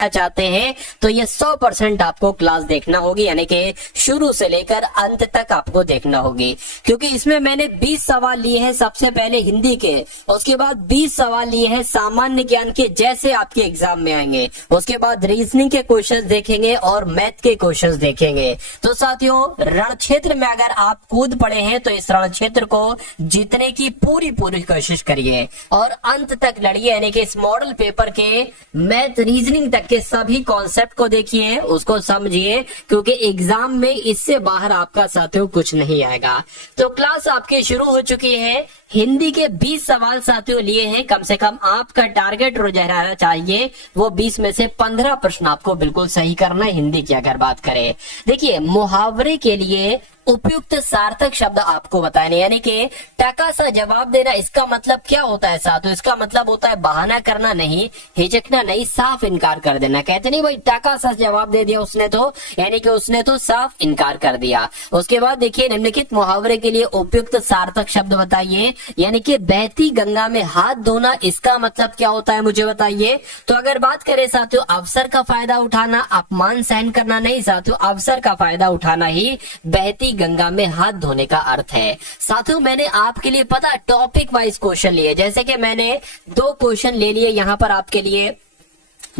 चाहते हैं तो ये 100% आपको क्लास देखना होगी, यानी कि शुरू से लेकर अंत तक आपको देखना होगी, क्योंकि इसमें मैंने 20 सवाल लिए हैं सबसे पहले हिंदी के, उसके बाद 20 सवाल लिए हैं सामान्य ज्ञान के जैसे आपके एग्जाम में आएंगे, उसके बाद रीजनिंग के क्वेश्चंस देखेंगे और मैथ के क्वेश्चंस देखेंगे। तो साथियों, रण क्षेत्र में अगर आप कूद पड़े हैं तो इस रण क्षेत्र को जीतने की पूरी कोशिश करिए और अंत तक लड़िए, यानी कि इस मॉडल पेपर के मैथ रीजनिंग तक के सभी कॉन्सेप्ट को देखिए, उसको समझिए, क्योंकि एग्जाम में इससे बाहर आपका साथियों कुछ नहीं आएगा। तो क्लास आपकी शुरू हो चुकी है। हिंदी के 20 सवाल साथियों लिए हैं, कम से कम आपका टारगेट रोज रहना चाहिए वो 20 में से 15 प्रश्न आपको बिल्कुल सही करना है। हिंदी की अगर बात करें, देखिए मुहावरे के लिए उपयुक्त सार्थक शब्द आपको बताने, यानी कि टका सा जवाब देना, इसका मतलब क्या होता है साथियों? इसका मतलब होता है बहाना करना नहीं, हिचकना नहीं, साफ इनकार कर देना। कहते नहीं भाई टका सा जवाब दे दिया उसने तो, यानी कि उसने तो साफ इनकार कर दिया। उसके बाद देखिए निम्नलिखित मुहावरे के लिए उपयुक्त सार्थक शब्द बताइए, यानी कि बहती गंगा में हाथ धोना, इसका मतलब क्या होता है मुझे बताइए। तो अगर बात करें साथियों अवसर का फायदा उठाना, अपमान सहन करना नहीं साथियों, अवसर का फायदा उठाना ही बहती गंगा में हाथ धोने का अर्थ है। साथियों मैंने आपके लिए पता टॉपिक वाइज क्वेश्चन लिए, जैसे कि मैंने 2 क्वेश्चन ले लिए यहाँ पर आपके लिए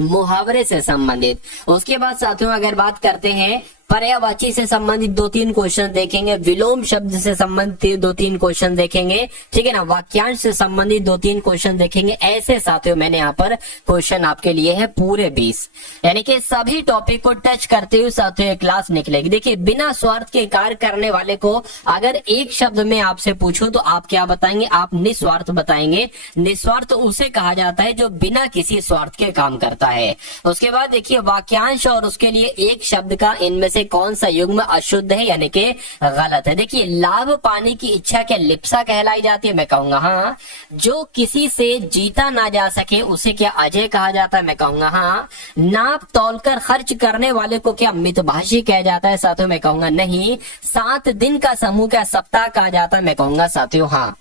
मुहावरे से संबंधित। उसके बाद साथियों अगर बात करते हैं पर्यायवाची से संबंधित 2-3 क्वेश्चन देखेंगे, विलोम शब्द से संबंधित 2-3 क्वेश्चन देखेंगे, ठीक है ना, वाक्यांश से संबंधित 2-3 क्वेश्चन देखेंगे। ऐसे साथियों मैंने यहाँ पर क्वेश्चन आपके लिए है पूरे 20, यानी कि सभी टॉपिक को टच करते हुए साथियों ये क्लास निकलेगी। देखिए बिना स्वार्थ के कार्य करने वाले को अगर एक शब्द में आपसे पूछूं तो आप क्या बताएंगे? आप निस्वार्थ बताएंगे। निस्वार्थ उसे कहा जाता है जो बिना किसी स्वार्थ के काम करता है। उसके बाद देखिए वाक्यांश और उसके लिए एक शब्द का इनमें से कौन सा युग्म अशुद्ध है, यानी कि गलत है। देखिए लाभ पाने की इच्छा क्या लिप्सा कहलाई जाती है? मैं कहूंगा हाँ। जो किसी से जीता ना जा सके उसे क्या अजय कहा जाता है? मैं कहूंगा हाँ। नाप तौलकर खर्च करने वाले को क्या मितभाषी कहा जाता है? साथियों मैं कहूंगा नहीं। 7 दिन का समूह क्या सप्ताह कहा जाता है? मैं कहूंगा साथियों हाँ।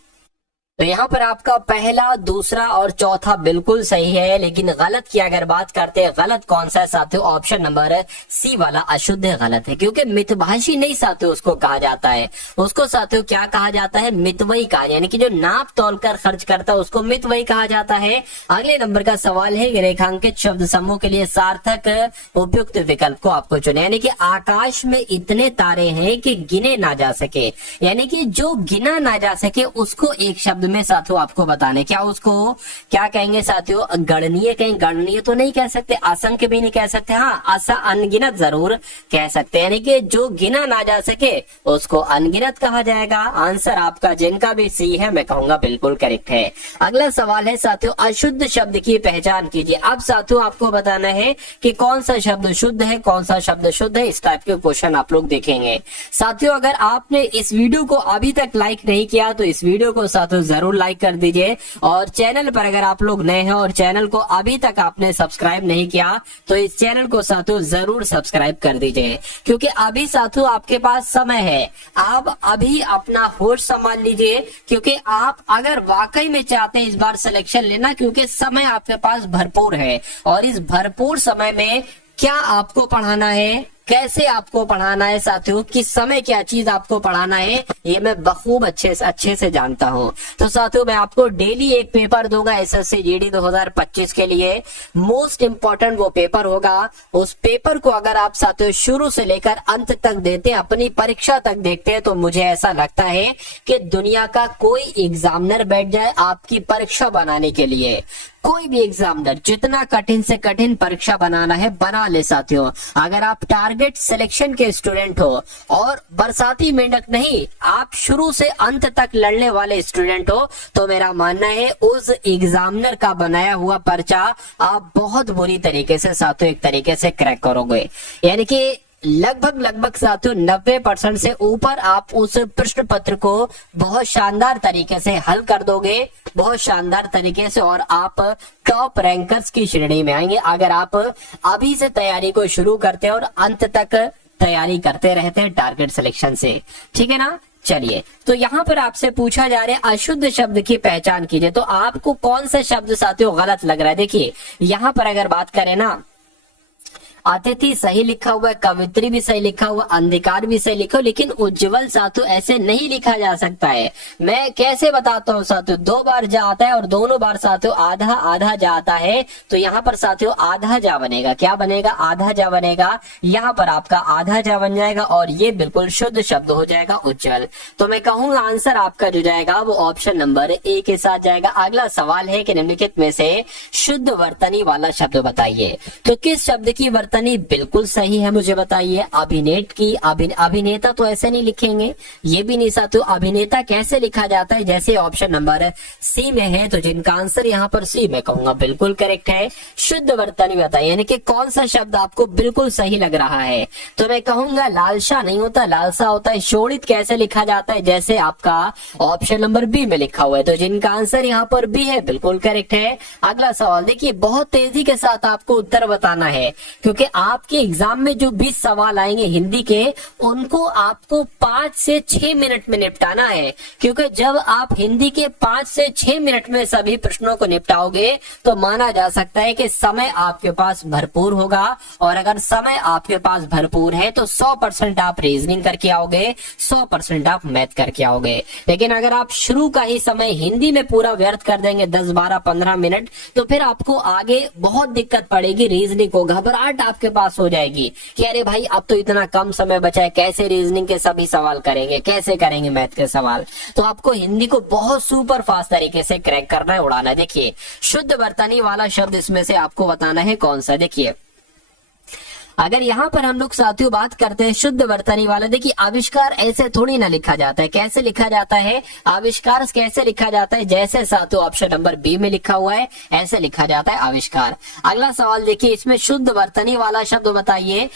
तो यहाँ पर आपका पहला, दूसरा और चौथा बिल्कुल सही है, लेकिन गलत की अगर बात करते हैं, गलत कौन सा है साथियों? ऑप्शन नंबर सी वाला अशुद्ध गलत है, क्योंकि मितभाषी नहीं साथियों उसको कहा जाता है। उसको साथियों क्या कहा जाता है? मितव्ययी कहा, यानी कि जो नाप तौल कर खर्च करता है उसको मितव्ययी कहा जाता है। अगले नंबर का सवाल है रेखांकित शब्द समूह के लिए सार्थक उपयुक्त विकल्प को आपको चुने, यानी कि आकाश में इतने तारे हैं कि गिने ना जा सके, यानी कि जो गिना ना जा सके उसको एक शब्द में साथियों आपको बताने, क्या उसको क्या कहेंगे साथियों? गणनीय कहेंगे। गणनीय तो नहीं कह सकते, असंख्य भी नहीं कह सकते, हाँ अनगिनत जरूर कह सकते हैं, यानी कि जो गिना ना जा सके उसको अनगिनत कहा जाएगा। आंसर आपका जिनका भी सी है मैं कहूंगा बिल्कुल करेक्ट है। अगला सवाल है साथियों अशुद्ध शब्द की पहचान कीजिए। अब साथियों आपको बताना है कि कौन सा शब्द शुद्ध है, कौन सा शब्द शुद्ध है। इस टाइप के क्वेश्चन आप लोग देखेंगे। साथियों अगर आपने इस वीडियो को अभी तक लाइक नहीं किया तो इस वीडियो को साथियों जरूर लाइक कर दीजिए, और चैनल पर अगर आप लोग नए हैं और चैनल को अभी तक आपने सब्सक्राइब नहीं किया तो इस चैनल को साथियों जरूर सब्सक्राइब कर दीजिए, क्योंकि अभी साथियों आपके पास समय है। आप अभी अपना होश संभाल लीजिए, क्योंकि आप अगर वाकई में चाहते हैं इस बार सिलेक्शन लेना, क्योंकि समय आपके पास भरपूर है, और इस भरपूर समय में क्या आपको पढ़ाना है, कैसे आपको पढ़ाना है साथियों, किस समय क्या चीज आपको पढ़ाना है, ये मैं बखूब अच्छे से जानता हूं। तो साथियों मैं आपको डेली एक पेपर दूंगा एसएससी जीडी 2025 के लिए। मोस्ट इंपॉर्टेंट वो पेपर होगा। उस पेपर को अगर आप साथियों शुरू से लेकर अंत तक देते हैं, अपनी परीक्षा तक देखते हैं, तो मुझे ऐसा लगता है कि दुनिया का कोई एग्जामिनर बैठ जाए आपकी परीक्षा बनाने के लिए। कोई भी एग्जामिनर जितना कठिन से कठिन परीक्षा बनाना है बना ले साथियों। अगर आप टारगेट सिलेक्शन के स्टूडेंट हो और बरसाती मेंढक नहीं, आप शुरू से अंत तक लड़ने वाले स्टूडेंट हो, तो मेरा मानना है उस एग्जामिनर का बनाया हुआ पर्चा आप बहुत बुरी तरीके से साथियों एक तरीके से क्रैक करोगे, यानी कि लगभग साथियों 90% से ऊपर आप उस प्रश्न पत्र को बहुत शानदार तरीके से हल कर दोगे, बहुत शानदार तरीके से, और आप टॉप रैंकर्स की श्रेणी में आएंगे अगर आप अभी से तैयारी को शुरू करते हैं और अंत तक तैयारी करते रहते हैं टारगेट सिलेक्शन से, ठीक है ना। चलिए, तो यहाँ पर आपसे पूछा जा रहा है अशुद्ध शब्द की पहचान कीजिए। तो आपको कौन सा शब्द साथियों गलत लग रहा है? देखिए यहाँ पर अगर बात करें ना, अतिथि सही लिखा हुआ है, कवित्री भी सही लिखा हुआ, अंधकार भी सही लिखा हुआ, लेकिन उज्जवल साथियों ऐसे नहीं लिखा जा सकता है। मैं कैसे बताता हूँ साथियों, 2 बार जा आता है और दोनों बार साथियों आधा आधा जा आता है, तो यहाँ पर साथियों आधा जा बनेगा। क्या बनेगा? आधा जा बनेगा। यहाँ पर आपका आधा जा बन जाएगा और ये बिल्कुल शुद्ध शब्द हो जाएगा उज्जवल। तो मैं कहूंगा आंसर आपका जो जाएगा वो ऑप्शन नंबर ए के साथ जाएगा। अगला सवाल है कि निम्नलिखित में से शुद्ध वर्तनी वाला शब्द बताइए। तो किस शब्द की वर्तनी बिल्कुल सही है मुझे बताइए। अभिनेत की अभिनेता तो ऐसे नहीं लिखेंगे, ये भी नहीं साथियों। अभिनेता कैसे लिखा जाता है? जैसे ऑप्शन नंबर सी में है, तो जिनका आंसर यहाँ पर सी मैं कहूंगा बिल्कुल करेक्ट है। शुद्ध वर्तनी बताइए, यानी कि कौन सा शब्द आपको बिल्कुल सही लग रहा है। तो मैं कहूंगा लालसा नहीं होता, लालसा होता है। शोणित कैसे लिखा जाता है? जैसे आपका ऑप्शन नंबर बी में लिखा हुआ है, तो जिनका आंसर यहाँ पर बी है बिल्कुल करेक्ट है। अगला सवाल देखिए, बहुत तेजी के साथ आपको उत्तर बताना है, क्योंकि आपके एग्जाम में जो 20 सवाल आएंगे हिंदी के, उनको आपको 5 से 6 मिनट में निपटाना है। क्योंकि जब आप हिंदी के 5 से 6 मिनट में सभी प्रश्नों को निपटाओगे तो माना जा सकता है कि समय आपके पास भरपूर होगा। और अगर समय आपके पास भरपूर है तो 100% आप रीजनिंग करके आओगे, 100% आप मैथ करके आओगे। लेकिन अगर आप शुरू का ही समय हिंदी में पूरा व्यर्थ कर देंगे 10, 12, 15 मिनट, तो फिर आपको आगे बहुत दिक्कत पड़ेगी। रीजनिंग को घबराहट आपके पास हो जाएगी कि अरे भाई अब तो इतना कम समय बचा है, कैसे रीजनिंग के सभी सवाल करेंगे, कैसे करेंगे मैथ के सवाल। तो आपको हिंदी को बहुत सुपर फास्ट तरीके से क्रैक करना है, उड़ाना है। देखिए शुद्ध वर्तनी वाला शब्द इसमें से आपको बताना है कौन सा। देखिए अगर यहाँ पर हम लोग साथियों बात करते हैं शुद्ध वर्तनी वाला, देखिए आविष्कार ऐसे थोड़ी ना लिखा जाता है। कैसे लिखा जाता है? आविष्कार कैसे लिखा जाता है? जैसे साथियों ऑप्शन नंबर बी में लिखा हुआ है ऐसे लिखा जाता है आविष्कार। अगला सवाल देखिए, इसमें शुद्ध वर्तनी वाला शब्द बताइए।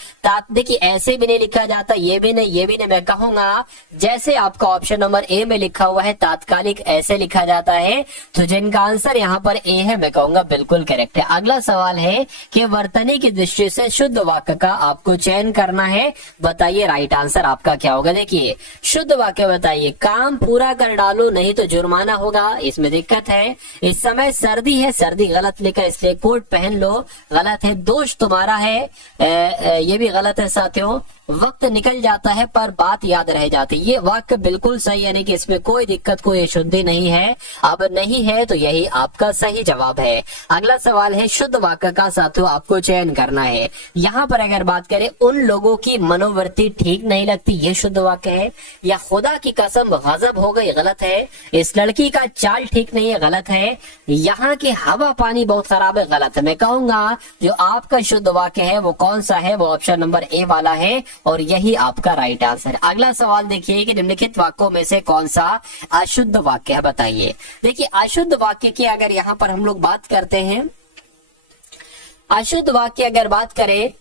देखिए ऐसे भी नहीं लिखा जाता, ये भी नहीं, ये भी नहीं। मैं कहूंगा जैसे आपका ऑप्शन नंबर ए में लिखा हुआ है तात्कालिक ऐसे लिखा जाता है, तो जिनका आंसर यहाँ पर ए है मैं कहूंगा बिल्कुल करेक्ट है। अगला सवाल है कि वर्तनी की दृष्टि से शुद्ध वाक्य का आपको चयन करना है, बताइए राइट आंसर आपका क्या होगा। देखिए शुद्ध वाक्य बताइए, काम पूरा कर डालो नहीं तो जुर्माना होगा, इसमें दिक्कत है। इस समय सर्दी है, सर्दी गलत लिखा इसलिए कोट पहन लो, गलत है। दोष तुम्हारा है, ये भी गलत है साथियों। वक्त निकल जाता है पर बात याद रह जाती, ये वाक्य बिल्कुल सही, यानी कि इसमें कोई दिक्कत कोई अशुद्धि नहीं है। अब नहीं है तो यही आपका सही जवाब है। अगला सवाल है शुद्ध वाक्य का साथियों आपको चयन करना है। यहाँ पर अगर बात करें, उन लोगों की मनोवृत्ति ठीक नहीं लगती, ये शुद्ध वाक्य है। या खुदा की कसम गजब हो गई, गलत है। इस लड़की का चाल ठीक नहीं है, गलत है। यहाँ की हवा पानी बहुत खराब है, गलत है। मैं कहूंगा जो आपका शुद्ध वाक्य है वो कौन सा है, वो ऑप्शन नंबर ए वाला है और यही आपका राइट आंसर है। अगला सवाल देखिए कि निम्नलिखित वाक्यों में से कौन सा अशुद्ध वाक्य है, बताइए। देखिए अशुद्ध वाक्य की अगर यहाँ पर हम लोग बात करते हैं, अशुद्ध वाक्य अगर बात करें,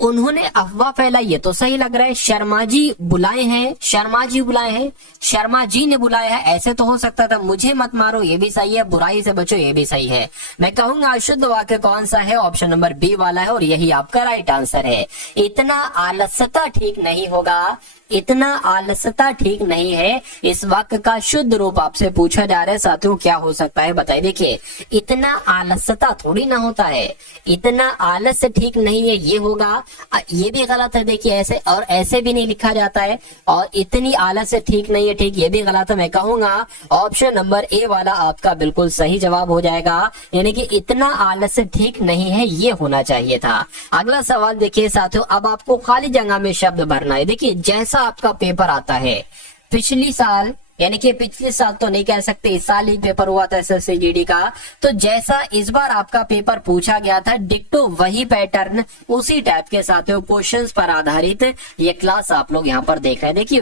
उन्होंने अफवाह फैलाई, ये तो सही लग रहा है। शर्मा जी बुलाए हैं, शर्मा जी बुलाए हैं, शर्मा जी ने बुलाया है, ऐसे तो हो सकता था। मुझे मत मारो, ये भी सही है। बुराई से बचो, ये भी सही है। मैं कहूंगा अशुद्ध वाक्य कौन सा है, ऑप्शन नंबर बी वाला है और यही आपका राइट आंसर है। इतना आलस्यता ठीक नहीं होगा, इतना आलस्यता ठीक नहीं है। इस वाक्य का शुद्ध रूप आपसे पूछा जा रहा है साथियों, क्या हो सकता है बताइए। देखिए इतना आलस्यता थोड़ी ना होता है, इतना आलस्य ठीक नहीं है, ये होगा। ये भी गलत है, देखिए ऐसे और ऐसे भी नहीं लिखा जाता है। और इतनी आलस्य ठीक नहीं है, ठीक, ये भी गलत है। मैं कहूंगा ऑप्शन नंबर ए वाला आपका बिल्कुल सही जवाब हो जाएगा, यानी कि इतना आलस्य ठीक नहीं है, ये होना चाहिए था। अगला सवाल देखिए साथियों, अब आपको खाली जगह में शब्द भरना है। देखिए जैसा आपका पेपर आता है पिछली साल, यानी कि पिछले साल तो नहीं कह सकते, इस साल ही पेपर हुआ था एसएससी जीडी का, तो जैसा इस बार आपका पेपर पूछा गया था डिट्टो वही पैटर्न उसी टाइप के साथियों क्वेश्चंस पर आधारित ये क्लास आप लोग यहाँ पर देख रहे हैं। देखिए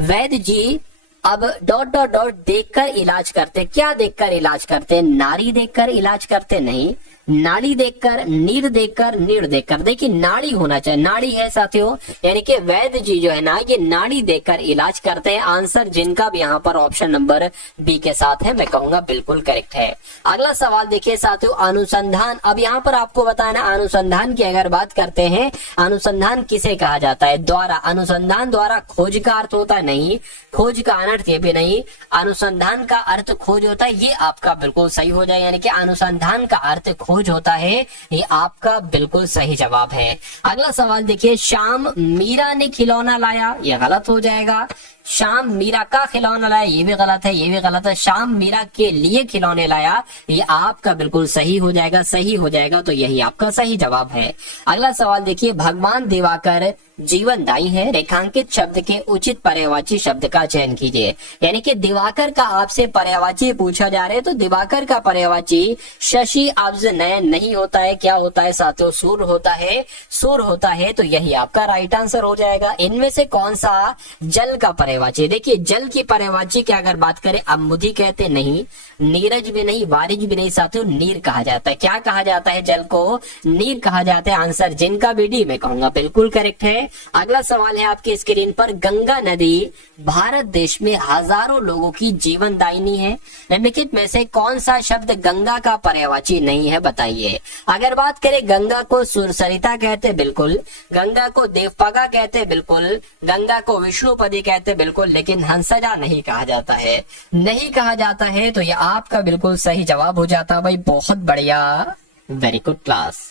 वैद्य जी अब डॉट डॉट डॉट देखकर इलाज करते, क्या देखकर इलाज करते? नारी देखकर इलाज करते नहीं, नाड़ी देखकर, नीर देखकर, नीर देखकर। देखिए नाड़ी होना चाहिए, नाड़ी है साथियों, यानी कि वैद्य जी जो है ना ये नाड़ी देखकर इलाज करते हैं। आंसर जिनका भी यहाँ पर ऑप्शन नंबर बी के साथ है मैं कहूंगा बिल्कुल करेक्ट है। अगला सवाल देखिए साथियों, अनुसंधान। अब यहाँ पर आपको बताना अनुसंधान की अगर बात करते हैं, अनुसंधान किसे कहा जाता है? द्वारा। अनुसंधान द्वारा खोज का अर्थ होता है नहीं, खोज का अनर्थ ये भी नहीं, अनुसंधान का अर्थ खोज होता है, ये आपका बिल्कुल सही हो जाए। यानी कि अनुसंधान का अर्थ खोज बहुज होता है, ये आपका बिल्कुल सही जवाब है। अगला सवाल देखिए, शाम मीरा ने खिलौना लाया, ये गलत हो जाएगा। शाम मीरा का खिलौना लाया, ये भी गलत है, ये भी गलत है। शाम मीरा के लिए खिलौने लाया, ये आपका बिल्कुल सही हो जाएगा, सही हो जाएगा, तो यही आपका सही जवाब है। अगला सवाल देखिए, भगवान दिवाकर जीवनदायी है, रेखांकित शब्द के उचित पर्यायवाची शब्द का चयन कीजिए। यानी कि दिवाकर का आपसे पर्यायवाची पूछा जा रहा है, तो दिवाकर का पर्यायवाची शशि अब्ज नयन नहीं होता है, क्या होता है साथियों? सूर्य होता है, सूर्य होता है, तो यही आपका राइट आंसर हो जाएगा। इनमें से कौन सा जल का पर्यायवाची? देखिए जल की पर्यायवाची की अगर बात करें, अम्बुधि कहते नहीं, नीरज भी नहीं, वारिज भी नहीं साथियों, नीर कहा जाता है। क्या कहा जाता है? जल को नीर कहा जाता है। आंसर जिनका भी डी मैं कहूंगा बिल्कुल करेक्ट है। अगला सवाल है आपके स्क्रीन पर, गंगा नदी भारत देश में हजारों लोगों की जीवनदायिनी है, निम्नलिखित में से कौन सा शब्द गंगा का पर्यायवाची नहीं है? बताइए। अगर बात करें, गंगा को सुरसरिता कहते बिल्कुल, गंगा को देवपगा कहते बिल्कुल, गंगा को विष्णुपदी कहते बिल्कुल, लेकिन हंसजा नहीं कहा जाता है, नहीं कहा जाता है, तो यह आपका बिल्कुल सही जवाब हो जाता भाई। बहुत बढ़िया, वेरी गुड क्लास।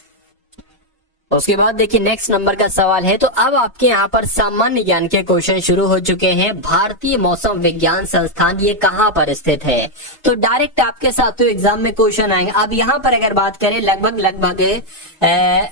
उसके बाद देखिए नेक्स्ट नंबर का सवाल है, तो अब आपके यहाँ पर सामान्य ज्ञान के क्वेश्चन शुरू हो चुके हैं। भारतीय मौसम विज्ञान संस्थान ये कहाँ पर स्थित है? तो डायरेक्ट आपके साथियों एग्जाम में क्वेश्चन आएंगे। अब यहाँ पर अगर बात करें, लगभग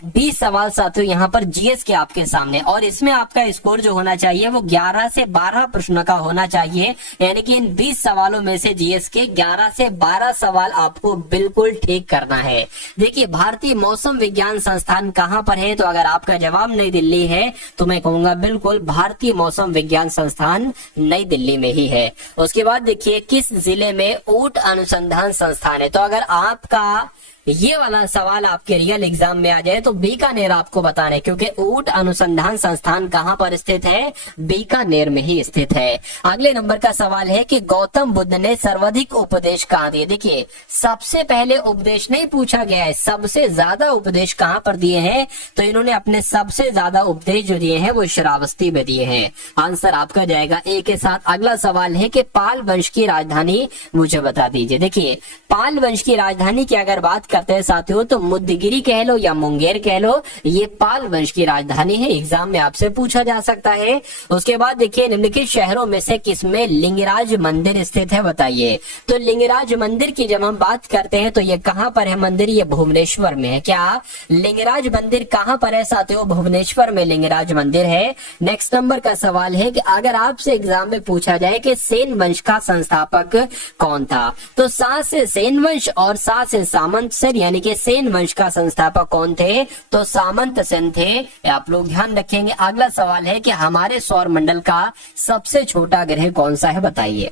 20 सवाल साथियों यहाँ पर जीएस के आपके सामने, और इसमें आपका स्कोर जो होना चाहिए वो 11 से 12 प्रश्न का होना चाहिए। यानी कि इन 20 सवालों में से जीएस के 11 से 12 सवाल आपको बिल्कुल ठीक करना है। देखिए भारतीय मौसम विज्ञान संस्थान कहाँ पर है? तो अगर आपका जवाब नई दिल्ली है तो मैं कहूंगा बिल्कुल भारतीय मौसम विज्ञान संस्थान नई दिल्ली में ही है। उसके बाद देखिए, किस जिले में ऊंट अनुसंधान संस्थान है? तो अगर आपका ये वाला सवाल आपके रियल एग्जाम में आ जाए तो बीकानेर आपको बताना है, क्योंकि ऊंट अनुसंधान संस्थान कहाँ पर स्थित है? बीकानेर में ही स्थित है। अगले नंबर का सवाल है कि गौतम बुद्ध ने सर्वाधिक उपदेश कहाँ दिए? देखिए सबसे पहले उपदेश नहीं पूछा गया है, सबसे ज्यादा उपदेश कहाँ पर दिए हैं? तो इन्होंने अपने सबसे ज्यादा उपदेश जो दिए हैं वो श्रावस्ती में दिए हैं। आंसर आपका जाएगा ए के साथ। अगला सवाल है कि पाल वंश की राजधानी मुझे बता दीजिए। देखिए पाल वंश की राजधानी की अगर बात करते हैं साथियों, तो मुद्दगिरी कह लो या मुंगेर कह लो, ये पाल वंश की राजधानी है। एग्जाम में आपसे पूछा जा सकता है। उसके बाद देखिए, निम्नलिखित शहरों में से किसमें लिंगराज मंदिर स्थित है? बताइए। तो लिंगराज मंदिर की जब हम बात करते हैं तो ये कहाँ पर है मंदिर? ये भुवनेश्वर में है। क्या लिंगराज मंदिर कहाँ पर है साथियों? भुवनेश्वर में लिंगराज मंदिर है। नेक्स्ट नंबर का सवाल है कि अगर आपसे एग्जाम में पूछा जाए कि सेन वंश का संस्थापक कौन था? तो सा से सेन वंश और सा से सामंत सेन, यानी कि सेन वंश का संस्थापक कौन थे? तो सामंत सेन थे। आप लोग ध्यान रखेंगे। अगला सवाल है कि हमारे सौर मंडल का सबसे छोटा ग्रह कौन सा है? बताइए।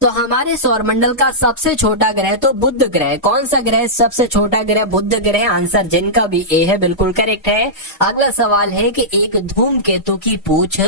तो हमारे सौर मंडल का सबसे छोटा ग्रह तो बुध ग्रह। कौन सा ग्रह सबसे छोटा ग्रह? बुध ग्रह। आंसर जिनका भी ए है बिल्कुल करेक्ट है। अगला सवाल है कि एक धूमकेतु की पूंछ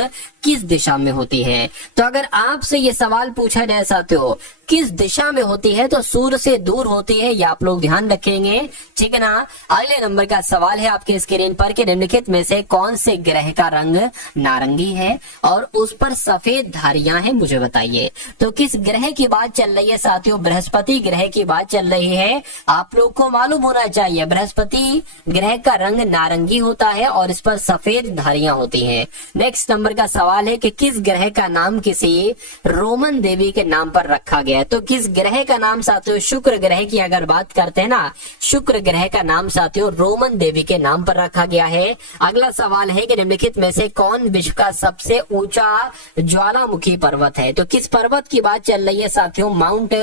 किस दिशा में होती है? तो अगर आपसे ये सवाल पूछा जाए साथियों किस दिशा में होती है, तो सूर्य से दूर होती है, ये आप लोग ध्यान रखेंगे, ठीक है ना। अगले नंबर का सवाल है आपके स्क्रीन पर कि निम्नलिखित में से कौन से ग्रह का रंग नारंगी है और उस पर सफेद धारियां हैं? मुझे बताइए। तो किस ग्रह की बात चल रही है साथियों? बृहस्पति ग्रह की बात चल रही है। आप लोग को मालूम होना चाहिए बृहस्पति ग्रह का रंग नारंगी होता है और इस पर सफेद धारियां होती हैं। नेक्स्ट नंबर का सवाल है कि किस ग्रह का नाम किसी रोमन देवी के नाम पर रखा गया? तो किस ग्रह का नाम साथियों? शुक्र ग्रह की अगर बात करते हैं ना, शुक्र ग्रह का नाम साथियों रोमन देवी के नाम पर रखा गया है। अगला सवाल है कि निम्नलिखित में से कौन विश्व का सबसे ऊंचा ज्वालामुखी पर्वत है? तो किस पर्वत की बात चल रही है साथियों? Mount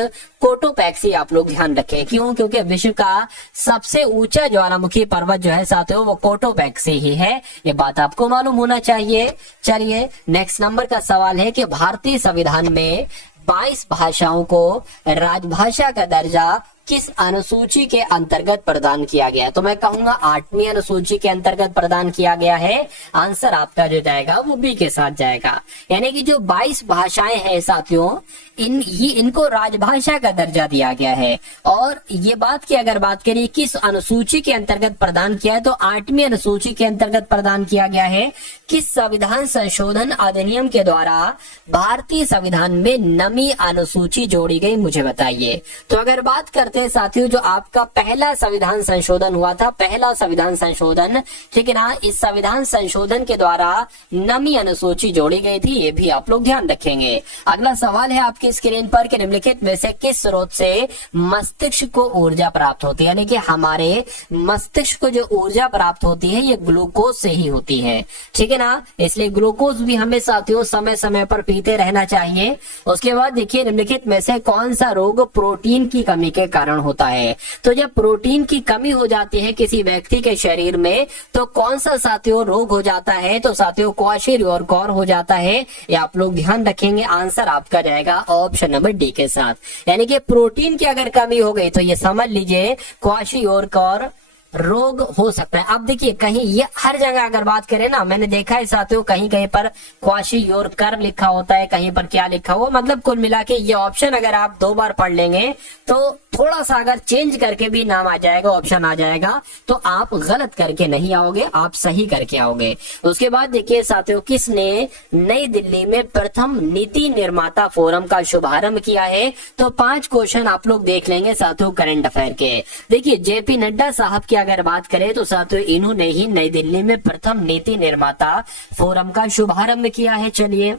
Cotopaxi. आप लोग ध्यान रखें, क्यों? क्योंकि विश्व का सबसे ऊंचा ज्वालामुखी पर्वत जो है साथियों वो कोटोपैक्सी ही है। ये बात आपको मालूम होना चाहिए। चलिए नेक्स्ट नंबर का सवाल है कि भारतीय संविधान में 22 भाषाओं को राजभाषा का दर्जा किस अनुसूची के अंतर्गत प्रदान किया गया? तो मैं कहूंगा 8वीं अनुसूची के अंतर्गत प्रदान किया गया है। आंसर आपका जो जाएगा वो बी के साथ जाएगा। यानी कि जो 22 भाषाएं हैं साथियों इनको राजभाषा का दर्जा दिया गया है। और ये बात की अगर बात करें किस अनुसूची के अंतर्गत प्रदान किया है, तो 8वीं अनुसूची के अंतर्गत प्रदान किया गया है। किस संविधान संशोधन अधिनियम के द्वारा भारतीय संविधान में नवीं अनुसूची जोड़ी गई? मुझे बताइए। तो अगर बात करते करते हैं साथियों, जो आपका पहला संविधान संशोधन हुआ था, पहला संविधान संशोधन, ठीक है ना, इस संविधान संशोधन के द्वारा नवीं अनुसूची जोड़ी गई थी, ये भी आप लोग ध्यान रखेंगे। अगला सवाल है आपकी स्क्रीन पर कि निम्नलिखित में से किस स्रोत से मस्तिष्क को ऊर्जा प्राप्त होती है, यानी कि हमारे मस्तिष्क को जो ऊर्जा प्राप्त होती है ये ग्लूकोज से ही होती है, ठीक है ना। इसलिए ग्लूकोज भी हमें साथियों समय समय पर पीते रहना चाहिए। उसके बाद देखिए निम्नलिखित में से कौन सा रोग प्रोटीन की कमी के कारण होता है। तो जब प्रोटीन की कमी हो जाती है किसी व्यक्ति के शरीर में तो कौन सा साथियों रोग हो जाता है, तो साथियों क्वाशीरियोरकोर हो जाता है। ये आप लोग ध्यान रखेंगे, आंसर आपका जाएगा ऑप्शन नंबर डी के साथ, यानी कि प्रोटीन की अगर कमी हो गई तो ये समझ लीजिए क्वाशीरियोरकोर रोग हो सकता है। अब देखिए कहीं ये हर जगह अगर बात करें ना, मैंने देखा है साथियों कहीं कहीं पर क्वाशीरियोरकोर लिखा होता है, कहीं पर क्या लिखा हुआ, मतलब कुल मिला के ये ऑप्शन अगर आप 2 बार पढ़ लेंगे तो थोड़ा सा अगर चेंज करके भी नाम आ जाएगा, ऑप्शन आ जाएगा, तो आप गलत करके नहीं आओगे, आप सही करके आओगे। उसके बाद देखिए साथियों किसने नई दिल्ली में प्रथम नीति निर्माता फोरम का शुभारंभ किया है, तो 5 क्वेश्चन आप लोग देख लेंगे साथियों करंट अफेयर के। देखिए जेपी नड्डा साहब की अगर बात करें तो साथियों इन्होंने ही नई दिल्ली में प्रथम नीति निर्माता फोरम का शुभारंभ किया है। चलिए,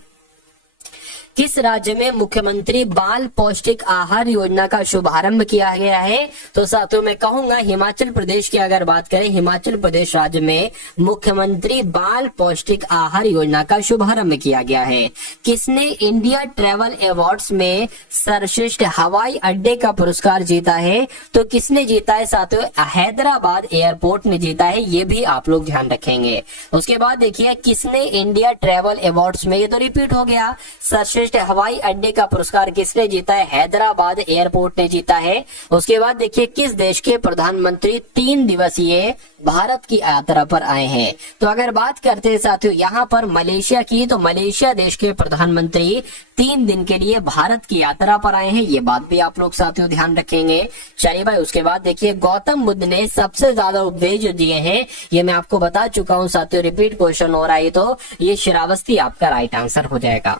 किस राज्य में मुख्यमंत्री बाल पौष्टिक आहार योजना का शुभारंभ किया गया है, तो साथियों मैं कहूंगा हिमाचल प्रदेश की अगर बात करें, हिमाचल प्रदेश राज्य में मुख्यमंत्री बाल पौष्टिक आहार योजना का शुभारंभ किया गया है। किसने इंडिया ट्रैवल अवार्ड्स में सर्वश्रेष्ठ हवाई अड्डे का पुरस्कार जीता है, तो किसने जीता है साथियों, हैदराबाद एयरपोर्ट ने जीता है, ये भी आप लोग ध्यान रखेंगे। उसके बाद देखिए किसने इंडिया ट्रैवल अवार्ड्स में, ये तो रिपीट हो गया, सर्वश्रेष्ठ हवाई अड्डे का पुरस्कार किसने जीता है, हैदराबाद एयरपोर्ट ने जीता है। उसके बाद देखिए किस देश के प्रधानमंत्री 3 दिवसीय भारत की यात्रा पर आए हैं, तो अगर बात करते हैं साथियों यहाँ पर मलेशिया की, तो मलेशिया देश के प्रधानमंत्री 3 दिन के लिए भारत की यात्रा पर आए हैं, ये बात भी आप लोग साथियों ध्यान रखेंगे। चलिए भाई, उसके बाद देखिए गौतम बुद्ध ने सबसे ज्यादा उपदेश जो दिए हैं ये मैं आपको बता चुका हूँ साथियों, रिपीट क्वेश्चन हो रहा है, तो ये श्रावस्ती आपका राइट आंसर हो जाएगा।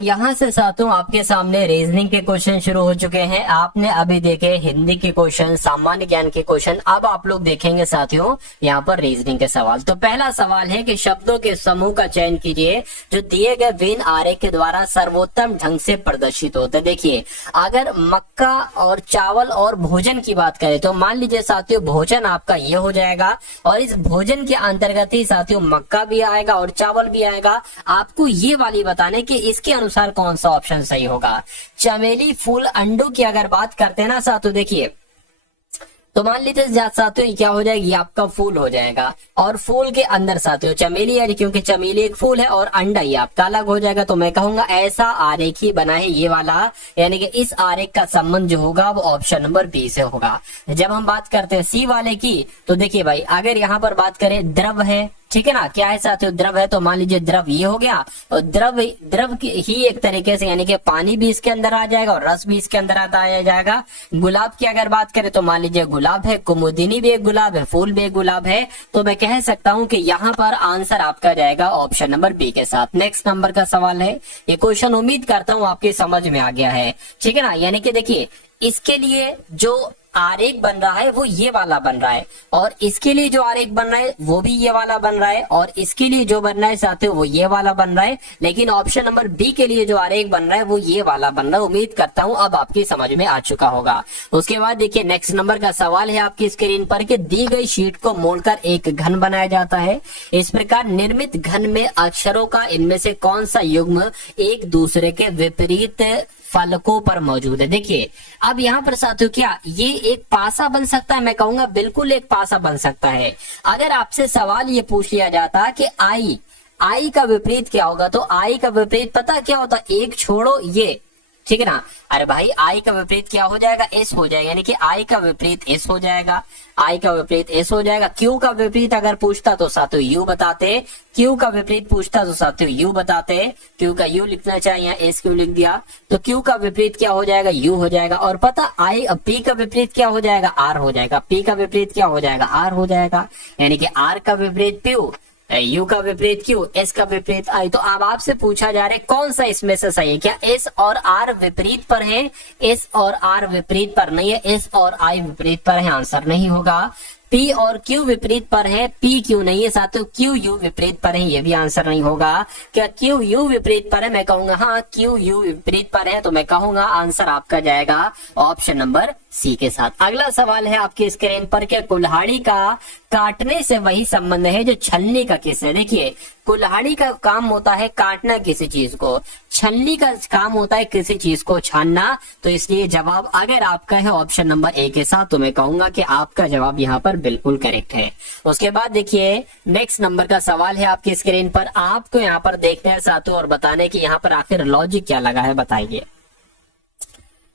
यहाँ से साथियों आपके सामने रीजनिंग के क्वेश्चन शुरू हो चुके हैं। आपने अभी देखे हिंदी के क्वेश्चन, सामान्य ज्ञान के क्वेश्चन, अब आप लोग देखेंगे साथियों यहाँ पर रीजनिंग के सवाल। तो पहला सवाल है कि शब्दों के समूह का चयन कीजिए जो दिए गए वेन आरेख के द्वारा सर्वोत्तम ढंग से प्रदर्शित होते हैं। देखिए अगर मक्का और चावल और भोजन की बात करें तो मान लीजिए साथियों भोजन आपका ये हो जाएगा, और इस भोजन के अंतर्गत ही साथियों मक्का भी आएगा और चावल भी आएगा। आपको ये वाली बताने की इसके अनुसार कौन सा ऑप्शन सही होगा। चमेली फूल अंडों की अगर बात करते हैं ना साथियों, देखिए तो मान लीजिए साथियों क्या हो जाएगी, आपका फूल हो जाएगा, और फूल के अंदर साथियों चमेली है, क्योंकि चमेली एक फूल है और अंडा ये आपका अलग हो जाएगा। तो मैं कहूंगा ऐसा आरेख ही बना है ये वाला, यानी कि इस आरेख का संबंध जो होगा वो ऑप्शन नंबर बी से होगा। जब हम बात करते हैं सी वाले की, तो देखिए भाई अगर यहाँ पर बात करें द्रव है, ठीक है ना, क्या है साथियों द्रव है, तो मान लीजिए द्रव ये हो गया, और द्रव ही एक तरीके से यानी कि पानी भी इसके अंदर आ जाएगा और रस भी इसके अंदर आता आ जाएगा। गुलाब की अगर बात करें तो मान लीजिए गुलाब है, कुमुदिनी भी एक गुलाब है, फूल भी एक गुलाब है, तो मैं कह सकता हूं कि यहाँ पर आंसर आपका जाएगा ऑप्शन नंबर बी के साथ। नेक्स्ट नंबर का सवाल है, ये क्वेश्चन उम्मीद करता हूँ आपके समझ में आ गया है, ठीक है ना। यानी कि देखिए इसके लिए जो आरेख बन रहा है वो ये वाला बन रहा है, और इसके लिए जो आरेख बन रहा है वो भी ये वाला बन रहा है, और इसके लिए जो बन रहा है साथियों वो ये वाला बन रहा है, लेकिन ऑप्शन नंबर बी के लिए जो आरेख बन रहा है वो ये वाला बन रहा है। उम्मीद करता हूं अब आपकी समझ में आ चुका होगा। उसके बाद देखिए नेक्स्ट नंबर का सवाल है आपकी स्क्रीन पर कि दी गई शीट को मोड़कर एक घन बनाया जाता है। इस प्रकार निर्मित घन में अक्षरों का इनमें से कौन सा युग्म एक दूसरे के विपरीत फलकों पर मौजूद है। देखिए अब यहाँ पर साथियों क्या ये एक पासा बन सकता है, मैं कहूंगा बिल्कुल एक पासा बन सकता है। अगर आपसे सवाल ये पूछ लिया जाता कि आई का विपरीत क्या होगा, तो आई का विपरीत पता क्या होता, एक छोड़ो ये, ठीक है ना। अरे भाई आई का विपरीत क्या हो जाएगा, एस हो जाएगा, यानी कि आई का विपरीत एस हो जाएगा, आई का विपरीत एस हो जाएगा। क्यू का विपरीत अगर पूछता तो साथियों यू बताते, क्यू का विपरीत पूछता तो साथियों यू बताते, क्यू का यू लिखना चाहिए, एस क्यू लिख दिया, तो क्यू का विपरीत क्या हो जाएगा, यू हो जाएगा। और पता आई पी का विपरीत क्या हो जाएगा, आर हो जाएगा, पी का विपरीत क्या हो जाएगा, आर हो जाएगा, यानी कि आर का विपरीत पी, यू का विपरीत क्यू, एस का विपरीत आई। तो अब आपसे पूछा जा रहा है कौन सा इसमें से सही है, क्या एस और आर विपरीत पर है? एस और आर विपरीत पर नहीं है, एस और आई विपरीत पर है, आंसर नहीं होगा। पी और क्यू विपरीत पर है, पी क्यू नहीं है साथियों, क्यू यू विपरीत पर है, ये भी आंसर नहीं होगा। क्या क्यू यू विपरीत पर है? मैं कहूंगा हाँ क्यू यू विपरीत पर है, तो मैं कहूंगा आंसर आपका जाएगा ऑप्शन नंबर सी के साथ। अगला सवाल है आपके स्क्रीन पर, क्या कुल्हाड़ी का काटने से वही संबंध है जो छलनी का किस है? देखिए कुल्हाड़ी का काम होता है काटना किसी चीज को, छलनी का काम होता है किसी चीज को छानना, तो इसलिए जवाब अगर आपका है ऑप्शन नंबर ए के साथ, तो मैं कहूंगा कि आपका जवाब यहाँ पर बिल्कुल करेक्ट है। उसके बाद देखिए नेक्स्ट नंबर का सवाल है आपकी स्क्रीन पर, आपको यहाँ पर देखना है साथियों और बताने की यहाँ पर आखिर लॉजिक क्या लगा है, बताइए।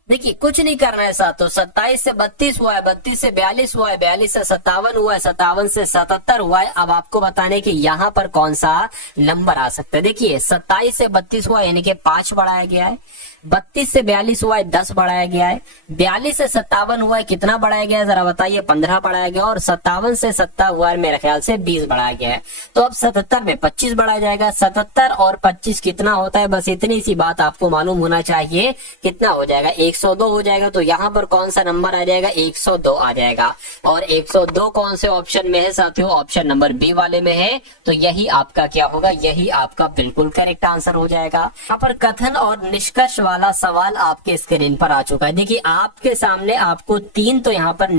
देखिए कुछ नहीं करना है साथियों, 27 से 32 हुआ है, 32 से 42 हुआ है, 42 से 57 हुआ है, 57 से 77 हुआ है। अब आपको बताने कि यहाँ पर कौन सा नंबर आ सकता है। देखिए 27 से 32 हुआ यानी कि 5 बढ़ाया गया है, 32 से 42 हुआ है 10 बढ़ाया गया है, 42 से 57 हुआ है कितना बढ़ाया गया है जरा बताइए, 15 बढ़ाया गया, और 57 से 70 हुआ है मेरे ख्याल से 20 बढ़ाया गया है। तो अब 77 में 25 बढ़ाया जाएगा, 77 और 25 कितना होता है, बस इतनी सी बात आपको मालूम होना चाहिए, कितना हो जाएगा 102 हो जाएगा। तो यहाँ पर कौन सा नंबर आ जाएगा, 102 आ जाएगा। और 102 कौन से ऑप्शन में है साथियों, ऑप्शन नंबर बी वाले में है, तो यही आपका क्या होगा, यही आपका बिल्कुल करेक्ट आंसर हो जाएगा। यहाँ पर कथन और निष्कर्ष वाला सवाल आपके स्क्रीन पर आ चुका है। देखिए आपके सामने आपको 3 तो यहाँ पर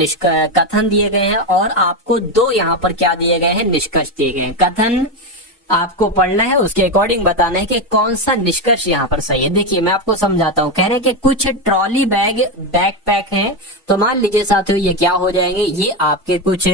कथन दिए गए हैं और आपको 2 यहाँ पर क्या दिए गए हैं, निष्कर्ष दिए गए हैं। कथन आपको पढ़ना है, उसके अकॉर्डिंग बताना है कि कौन सा निष्कर्ष यहाँ पर सही है। देखिए मैं आपको समझाता हूँ, कह रहे हैं कि कुछ ट्रॉली बैग बैकपैक हैं, तो मान लीजिए साथियों ये क्या हो जाएंगे, ये आपके कुछ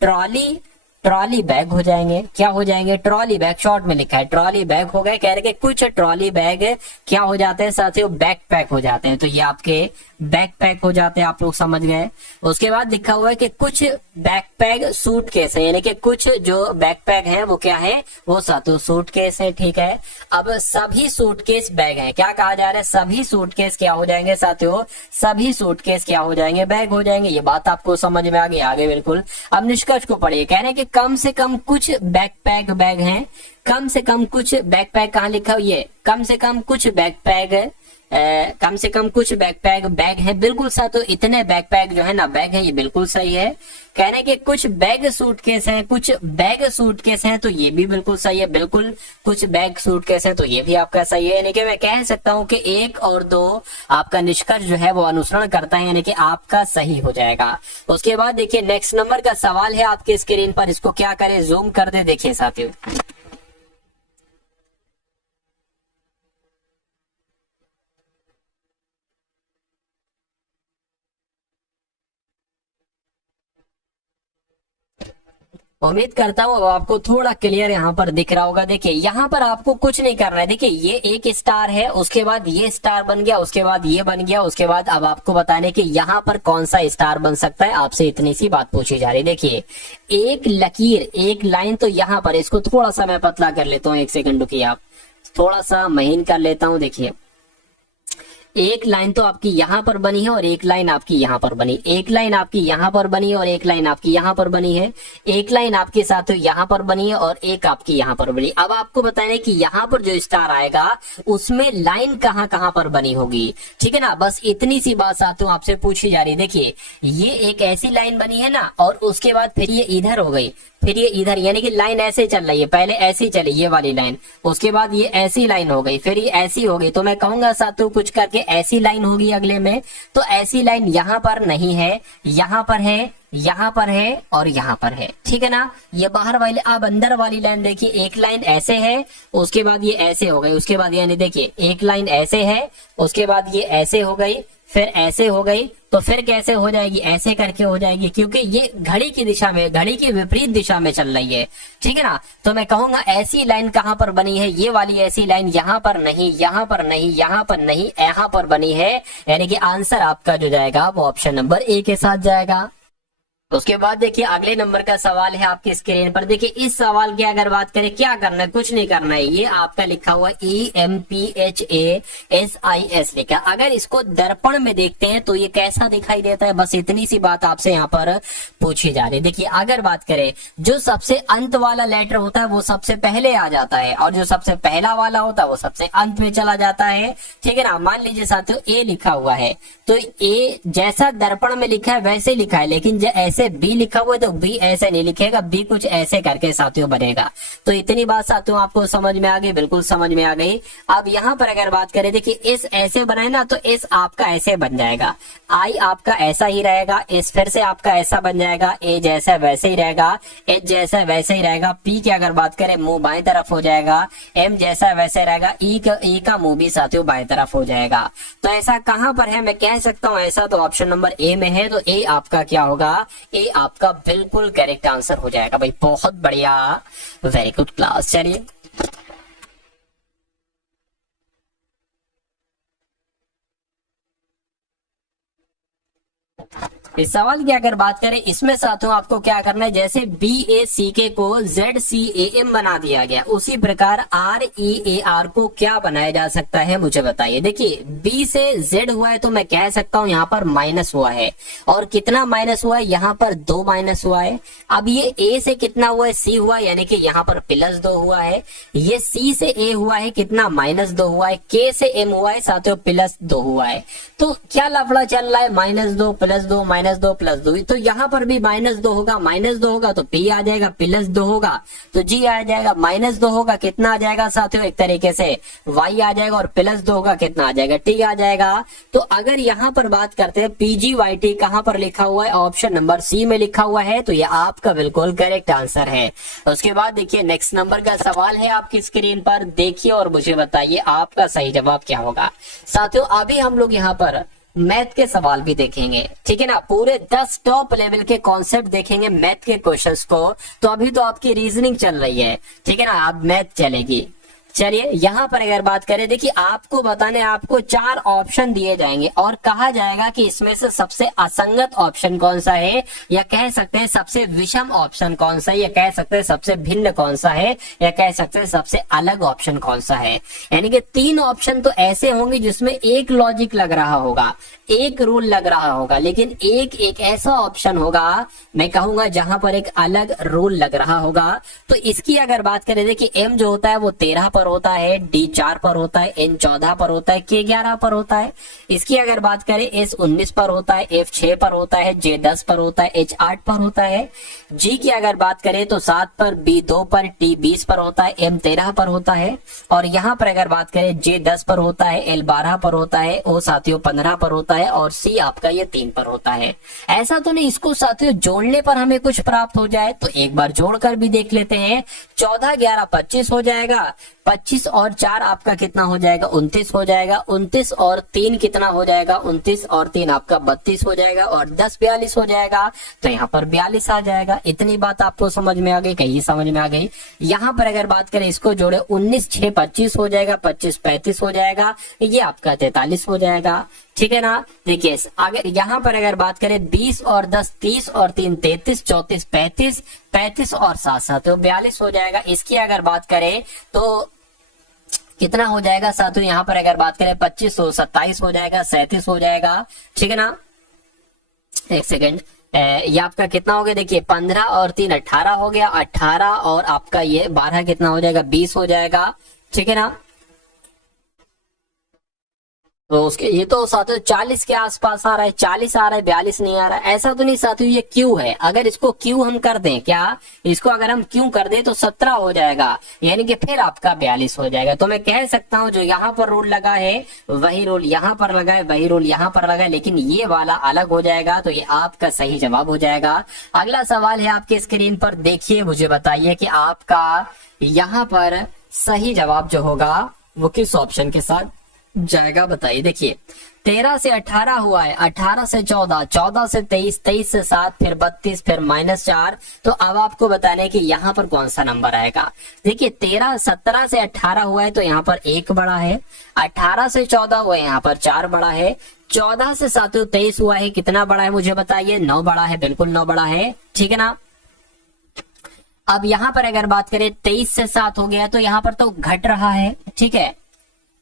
ट्रॉली बैग हो जाएंगे। क्या हो जाएंगे, ट्रॉली बैग, शॉर्ट में लिखा है ट्रॉली बैग हो गए। कह रहे कि कुछ ट्रॉली बैग क्या हो जाते हैं साथियों, बैकपैक हो जाते हैं, तो ये आपके बैकपैक हो जाते हैं, आप लोग समझ गए। उसके बाद लिखा हुआ है कि कुछ बैकपैक सूटकेस है, यानी कि कुछ जो बैकपैक है वो क्या है, वो साथियों सूटकेस है, ठीक है। अब सभी सूटकेस बैग है, क्या कहा जा रहा है, सभी सूटकेस क्या हो जाएंगे साथियों, सभी सूटकेस क्या हो जाएंगे, बैग हो जाएंगे। ये बात आपको समझ में आ गई, आगे बिल्कुल। अब निष्कर्ष को पढ़िए, कह रहे हैं कि कम से कम कुछ बैकपैक बैग हैं, कम से कम कुछ बैकपैक, कहाँ लिखा हुआ ये, कम से कम कुछ बैकपैक कम से कम कुछ बैकपैक बैग है, बिल्कुल सा। तो इतने बैकपैक जो है ना बैग है, ये बिल्कुल सही है। कह रहे हैं कि कुछ बैग सूटकेस हैं, कुछ बैग सूटकेस हैं, तो ये भी बिल्कुल सही है, बिल्कुल कुछ बैग सूटकेस हैं, तो ये भी आपका सही है। यानी कि मैं कह सकता हूं कि 1 और 2 आपका निष्कर्ष जो है वो अनुसरण करता है, यानी कि आपका सही हो जाएगा। उसके बाद देखिए नेक्स्ट नंबर का सवाल है आपके स्क्रीन पर, इसको क्या करें, जूम कर दे, देखिए साथियों। उम्मीद करता हूँ अब आपको थोड़ा क्लियर यहाँ पर दिख रहा होगा। देखिए यहाँ पर आपको कुछ नहीं करना है, देखिए ये एक स्टार है, उसके बाद ये स्टार बन गया, उसके बाद ये बन गया, उसके बाद अब आपको बताने कि यहाँ पर कौन सा स्टार बन सकता है, आपसे इतनी सी बात पूछी जा रही है। देखिए एक लकीर, एक लाइन, तो यहाँ पर इसको थोड़ा सा मैं पतला कर लेता हूँ, 1 सेकंड रुकिए आप, थोड़ा सा महीन कर लेता हूँ। देखिए एक लाइन तो आपकी यहाँ पर बनी है और एक लाइन आपकी यहाँ पर बनी, एक लाइन आपकी यहाँ पर बनी है और एक लाइन आपकी यहाँ पर बनी है, एक लाइन आपके साथ यहाँ पर बनी है और एक आपकी यहाँ पर बनी। अब आपको बताना है कि यहाँ पर जो स्टार आएगा उसमें लाइन कहाँ कहाँ पर बनी होगी, ठीक है ना। बस इतनी सी बात साथियों आपसे पूछी जा रही है। देखिए ये एक ऐसी लाइन बनी है ना, और उसके बाद फिर ये इधर हो गई, फिर ये इधर, यानी कि लाइन ऐसे चल रही है, पहले ऐसी चली ये वाली लाइन, उसके बाद ये ऐसी लाइन हो गई, फिर ये ऐसी हो गई। तो मैं कहूंगा साथियों कुछ करके ऐसी लाइन होगी अगले में, तो ऐसी लाइन यहाँ पर नहीं है, यहाँ पर है, यहाँ पर है और यहाँ पर है, ठीक है ना। ये बाहर वाली, अब अंदर वाली लाइन देखिए, एक लाइन ऐसे है, उसके बाद ये ऐसे हो गई, उसके बाद यानी देखिए एक लाइन ऐसे है, उसके बाद ये ऐसे हो गई, फिर ऐसे हो गई, तो फिर कैसे हो जाएगी, ऐसे करके हो जाएगी, क्योंकि ये घड़ी की दिशा में, घड़ी की विपरीत दिशा में चल रही है, ठीक है ना। तो मैं कहूंगा ऐसी लाइन कहां पर बनी है, ये वाली ऐसी लाइन यहाँ पर नहीं, यहाँ पर नहीं, यहाँ पर नहीं, यहाँ पर बनी है, यानी कि आंसर आपका जो जाएगा वो ऑप्शन नंबर ए के साथ जाएगा। उसके बाद देखिए अगले नंबर का सवाल है आपकी स्क्रीन पर। देखिए इस सवाल की अगर बात करें, क्या करना है, कुछ नहीं करना है, ये आपका लिखा हुआ EMPHASIS लिखा। अगर इसको दर्पण में देखते हैं तो ये कैसा दिखाई देता है, बस इतनी सी बात आपसे यहाँ पर पूछी जा रही है। देखिए अगर बात करें, जो सबसे अंत वाला लेटर होता है वो सबसे पहले आ जाता है, और जो सबसे पहला वाला होता है वो सबसे अंत में चला जाता है, ठीक है ना। मान लीजिए साथियों ए लिखा हुआ है, तो ए जैसा दर्पण में लिखा है वैसे लिखा है, लेकिन ऐसे बी लिखा हुआ है तो बी ऐसे नहीं लिखेगा, बी कुछ ऐसे करके साथियों बनेगा। तो इतनी बात साथियों आपको समझ में आ गई, बिल्कुल समझ में आ गई। अब यहाँ पर अगर बात करें, देखिए इस ऐसे बनाए ना, तो इस आपका ऐसे बन जाएगा, आई आपका ऐसा ही रहेगा, इस फिर से आपका ऐसा बन जाएगा, ए जैसा वैसे ही रहेगा, एच जैसा वैसे ही रहेगा, पी की अगर बात करें मुंह बाएं तरफ हो जाएगा, एम जैसा वैसे रहेगा, ई का मुंह भी साथियों बाएं तरफ हो जाएगा। तो ऐसा कहां पर है, मैं कह सकता हूं ऐसा तो ऑप्शन नंबर ए में है। तो ए आपका क्या होगा, ए आपका बिल्कुल करेक्ट आंसर हो जाएगा भाई। बहुत बढ़िया, वेरी गुड क्लास। चलिए इस सवाल की अगर बात करें, इसमें साथियों आपको क्या करना है, जैसे BACK को ZCAM बना दिया गया, उसी प्रकार REAR को क्या बनाया जा सकता है मुझे बताइए। देखिए B से Z हुआ है तो मैं कह सकता हूं यहाँ पर माइनस हुआ है, और कितना माइनस हुआ है, यहाँ पर 2 माइनस हुआ है। अब ये A से कितना हुआ है, C हुआ, यानी कि यहाँ पर +2 हुआ है। ये C से A हुआ है, कितना -2 हुआ है। K से M हुआ है साथियों, +2 हुआ है। तो क्या लफड़ा चल रहा है, -2 +2 -2 +2, तो यहाँ पर भी -2 होगा, -2 होगा तो P आ जाएगा, +2 होगा तो G आ जाएगा, -2 होगा कितना आ जाएगा साथियों, एक तरीके से Y आ जाएगा, और +2 होगा कितना आ जाएगा, T आ जाएगा। तो अगर यहाँ पर बात करते हैं PGYT कहाँ पर लिखा हुआ है, ऑप्शन नंबर C में लिखा हुआ है, तो ये आपका बिल्कुल करेक्ट आंसर है। उसके बाद देखिए नेक्स्ट नंबर का सवाल है आपकी स्क्रीन पर, देखिए और मुझे बताइए आपका सही जवाब क्या होगा। साथियों अभी हम लोग यहाँ पर मैथ के सवाल भी देखेंगे, ठीक है ना, पूरे 10 टॉप लेवल के कॉन्सेप्ट देखेंगे मैथ के क्वेश्चंस को। तो अभी तो आपकी रीजनिंग चल रही है, ठीक है ना, अब मैथ चलेगी। चलिए यहाँ पर अगर बात करें, देखिए आपको बताने, आपको 4 ऑप्शन दिए जाएंगे और कहा जाएगा कि इसमें से सबसे असंगत ऑप्शन कौन सा है, या कह सकते हैं सबसे विषम ऑप्शन कौन सा है, या कह सकते हैं सबसे भिन्न कौन सा है, या कह सकते हैं सबसे अलग ऑप्शन कौन सा है। यानी कि 3 ऑप्शन तो ऐसे होंगे जिसमें एक लॉजिक लग रहा होगा, एक रूल लग रहा होगा, लेकिन एक ऐसा ऑप्शन होगा, मैं कहूंगा जहां पर एक अलग रूल लग रहा होगा। तो इसकी अगर बात करें, देखिए एम जो होता है वो 13 पर होता है, डी 4 पर होता है, एन 14 पर होता है, के 11 पर होता है। इसकी अगर बात करें, एस 19 पर होता है, एफ 6 पर होता है, जे 10 पर होता है, एच 8 पर होता है। जी की अगर बात करें तो 7 पर, बी 2 पर, टी 20 पर होता है, एम 13 पर होता है। और यहाँ पर अगर बात करें, जे 10 पर होता है, एल 12 पर होता है, ओ साथियों 15 पर होता है, और सी आपका ये 3 पर होता है। ऐसा तो नहीं इसको साथियों जोड़ने पर हमें कुछ प्राप्त हो जाए, तो एक बार जोड़कर भी देख लेते हैं। 14 11 25 हो जाएगा, 25 और 4 आपका कितना हो जाएगा, 29 हो जाएगा, 29 और 3 कितना हो जाएगा, 29 और 3 आपका 32 हो जाएगा, और 10 42 हो जाएगा, तो यहाँ पर 42 आ जाएगा। इतनी बात आपको समझ में आ गई, कहीं समझ में आ गई। यहाँ पर अगर बात करें, इसको जोड़े, 19 6 25 हो जाएगा, 25 35 हो जाएगा, ये आपका 43 हो जाएगा, ठीक है ना। देखिए अगर यहाँ पर अगर बात करें, 20 और 10 30 और 3 33 34 35 35 और 7 7 तो 42 हो जाएगा। इसकी अगर बात करें तो कितना हो जाएगा साथियों, यहाँ पर अगर बात करें 25 तो 27 हो जाएगा, 37 हो जाएगा, ठीक है ना। एक सेकेंड, ये आपका कितना हो गया, देखिए 15 और 3 18 हो गया, 18 और आपका ये 12 कितना हो जाएगा, 20 हो जाएगा, ठीक है ना। तो उसके ये तो साथियों 40 के आसपास आ रहा है, 40 आ रहा है, 42 नहीं आ रहा है। ऐसा तो नहीं साथियों, ये क्यू है। अगर इसको क्यू हम कर दें, क्या इसको अगर हम क्यू कर दें तो 17 हो जाएगा, यानी कि फिर आपका 42 हो जाएगा। तो मैं कह सकता हूं जो यहाँ पर रूल लगा है वही रूल यहाँ पर लगा है, वही रूल यहाँ पर लगा है, लेकिन ये वाला अलग हो जाएगा। तो ये आपका सही जवाब हो जाएगा। अगला सवाल है आपके स्क्रीन पर, देखिए मुझे बताइए कि आपका यहाँ पर सही जवाब जो होगा वो किस ऑप्शन के साथ जाएगा, बताइए। देखिए 13 से 18 हुआ है, 18 से 14, 14 से 23, 23 से 7, फिर 32, फिर -4। तो अब आपको बताना है कि यहाँ पर कौन सा नंबर आएगा। देखिए 17 से 18 हुआ है तो यहाँ पर 1 बड़ा है, 18 से 14 हुआ है यहाँ पर 4 बड़ा है, 14 से साथियों 23 हुआ है, कितना बड़ा है मुझे बताइए? 9 बड़ा है, बिल्कुल 9 बड़ा है, ठीक है ना। अब यहां पर अगर बात करें 23 से 7 हो गया, तो यहां पर तो घट रहा है, ठीक है।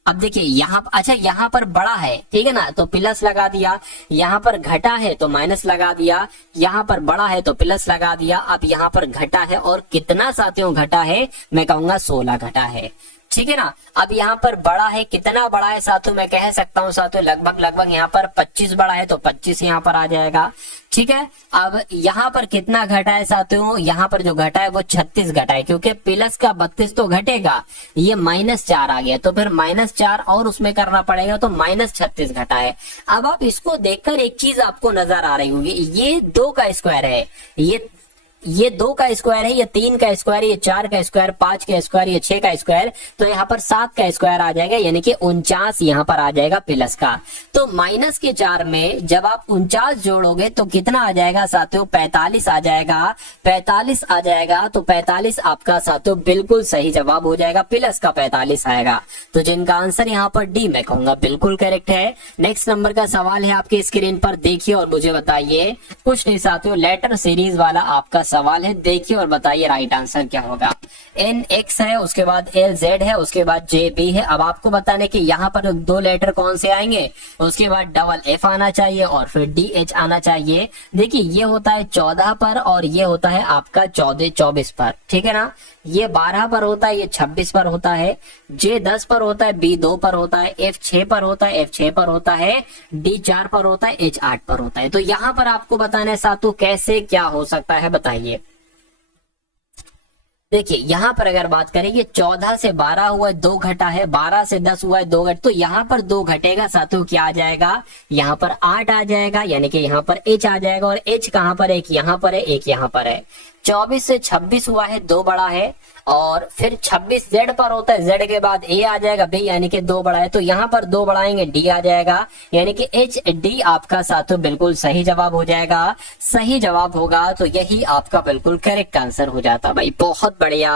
अब देखिए यहाँ, अच्छा यहाँ पर बड़ा है, ठीक है ना, तो प्लस लगा दिया। यहाँ पर घटा है तो माइनस लगा दिया, यहाँ पर बड़ा है तो प्लस लगा दिया। अब यहाँ पर घटा है, और कितना साथियों घटा है? मैं कहूंगा 16 घटा है, ठीक है ना। अब यहाँ पर बड़ा है, कितना बड़ा है साथियों? मैं कह सकता हूँ साथियों लगभग यहाँ पर 25 बड़ा है, तो 25 यहाँ पर आ जाएगा, ठीक है। अब यहाँ पर कितना घटा है साथियों? यहाँ पर जो घटा है वो 36 घटा है, क्योंकि प्लस का 32 तो घटेगा, ये -4 आ गया, तो फिर -4 और उसमें करना पड़ेगा, तो -36 घटा है। अब आप इसको देखकर एक चीज आपको नजर आ रही होगी, ये 2 का स्क्वायर है, ये 2 का स्क्वायर है, ये 3 का स्क्वायर, ये 4 का स्क्वायर, 5 का स्क्वायर, ये 6 का स्क्वायर, तो यहाँ पर 7 का स्क्वायर आ जाएगा, यानी कि 49 यहाँ पर आ जाएगा प्लस का। तो -4 में जब आप 49 जोड़ोगे तो कितना आ जाएगा साथियों? 45 आ जाएगा, 45 आ जाएगा, तो 45 आपका साथियों बिल्कुल सही जवाब हो जाएगा, प्लस का 45 आएगा। तो जिनका आंसर यहाँ पर डी मैं कहूंगा बिल्कुल करेक्ट है। नेक्स्ट नंबर का सवाल है आपके स्क्रीन पर, देखिए और मुझे बताइए। कुछ नहीं साथियों, लेटर सीरीज वाला आपका सवाल है, देखिए और बताइए राइट आंसर क्या होगा। NX है, उसके बाद LZ है, उसके बाद JB है। अब आपको बताने कि यहाँ पर 2 लेटर कौन से आएंगे, उसके बाद डबल F आना चाहिए और फिर DH आना चाहिए। देखिए ये होता है 14 पर और ये होता है आपका 24 पर, ठीक है ना। ये 12 पर होता है, ये 26 पर होता है, J 10 पर होता है, B 2 पर होता है, F 6 पर होता है, F 6 पर होता है, D 4 पर होता है, H 8 पर होता है। तो यहाँ पर आपको बताना है सातों कैसे क्या हो सकता है, बताइए। देखिए यहाँ पर अगर बात करें, ये 14 से 12 हुआ है, 2 घटा है, 12 से 10 हुआ है, 2 घट, तो यहाँ पर 2 घटेगा साथियों, क्या आ जाएगा? यहाँ पर 8 आ जाएगा, यानी कि यहाँ पर H आ जाएगा, और H कहाँ पर है? एक यहाँ पर है, एक यहाँ पर है। 24 से 26 हुआ है, 2 बड़ा है, और फिर 26 Z पर होता है, Z के बाद A आ जाएगा, B यानी कि 2 बड़ा है, तो यहाँ पर 2 बढ़ाएंगे, D आ जाएगा, यानी कि HD आपका साथियों बिल्कुल सही जवाब हो जाएगा। सही जवाब होगा तो यही आपका बिल्कुल करेक्ट आंसर हो जाता भाई। बहुत बढ़िया,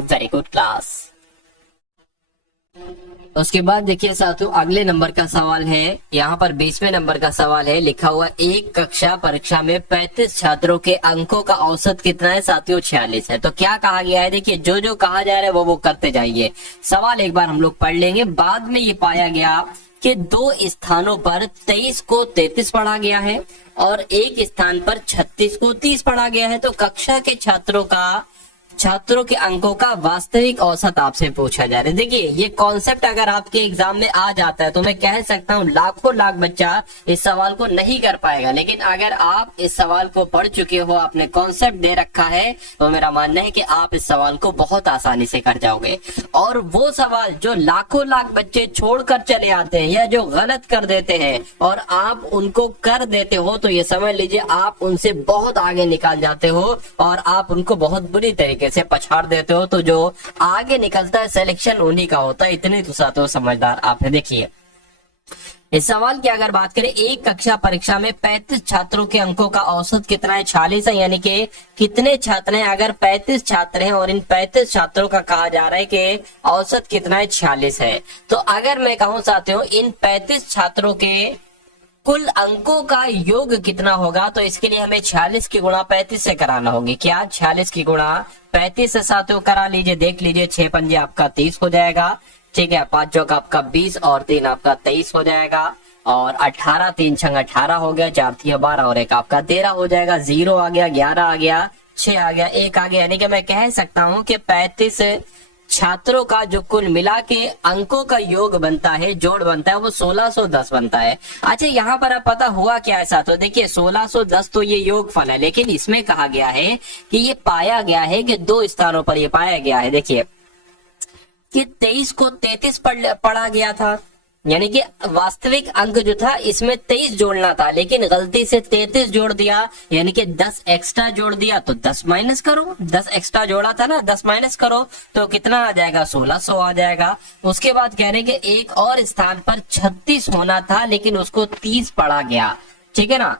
वेरी गुड क्लास। उसके बाद देखिए साथियों, अगले नंबर का सवाल है, यहाँ पर 20वें नंबर का सवाल है, लिखा हुआ एक कक्षा परीक्षा में 35 छात्रों के अंकों का औसत कितना है साथियों? 46 है। तो क्या कहा गया है? देखिए जो जो कहा जा रहा है वो करते जाइए। सवाल एक बार हम लोग पढ़ लेंगे। बाद में ये पाया गया कि 2 स्थानों पर 23 को 33 पढ़ा गया है और एक स्थान पर 36 को 30 पढ़ा गया है। तो कक्षा के छात्रों के अंकों का वास्तविक औसत आपसे पूछा जा रहा है। देखिए ये कॉन्सेप्ट अगर आपके एग्जाम में आ जाता है तो मैं कह सकता हूँ लाखों लाख बच्चा इस सवाल को नहीं कर पाएगा, लेकिन अगर आप इस सवाल को पढ़ चुके हो, आपने कॉन्सेप्ट दे रखा है, तो मेरा मानना है कि आप इस सवाल को बहुत आसानी से कर जाओगे। और वो सवाल जो लाखों लाख बच्चे छोड़कर चले आते हैं या जो गलत कर देते हैं और आप उनको कर देते हो, तो ये समझ लीजिए आप उनसे बहुत आगे निकाल जाते हो और आप उनको बहुत बुरी तरीके से पछाड़ देते हो। तो जो आगे निकलता है सिलेक्शन उन्हीं का होता है। इतने तो साथियों समझदार आप है। देखिए इस सवाल की अगर बात करें, एक कक्षा परीक्षा में 35 छात्रों के अंकों का औसत कितना है? 46 है। यानी कि कितने छात्र हैं? अगर 35 छात्र हैं और इन 35 छात्रों का कहा जा रहा है कि औसत कितना है? 46 है। तो अगर मैं कहूं साथियों इन 35 छात्रों के कुल अंकों का योग कितना होगा, तो इसके लिए हमें 46 की गुणा 35 से कराना होगी। क्या 46 की गुणा 35 से साथियों करा लीजिए। देख लीजिए 6 पंजे आपका 30 हो जाएगा, ठीक है। 5 चौक आपका 20 और 3 आपका 23 हो जाएगा, और 18 3 छंग 18 हो गया, 4 3 12 और 1 आपका 13 हो जाएगा। 0 आ गया, 11 आ गया, 6 आ गया, 1 आ गया। यानी कि मैं कह सकता हूं कि 35 छात्रों का जो कुल मिला के अंकों का योग बनता है, जोड़ बनता है, वो 1610 बनता है। अच्छा यहाँ पर अब पता हुआ क्या है साथियों? देखिए 1610 तो ये योगफल है, लेकिन इसमें कहा गया है कि ये पाया गया है कि 2 स्थानों पर ये पाया गया है। देखिए कि 23 को 33 पढ़ा गया था, यानी कि वास्तविक अंक जो था इसमें 23 जोड़ना था, लेकिन गलती से 33 जोड़ दिया, यानी कि 10 एक्स्ट्रा जोड़ दिया। तो 10 माइनस करो, 10 एक्स्ट्रा जोड़ा था ना, 10 माइनस करो तो कितना आ जाएगा? 1600 आ जाएगा। उसके बाद कह रहे कि एक और स्थान पर 36 होना था, लेकिन उसको 30 पढ़ा गया, ठीक है ना।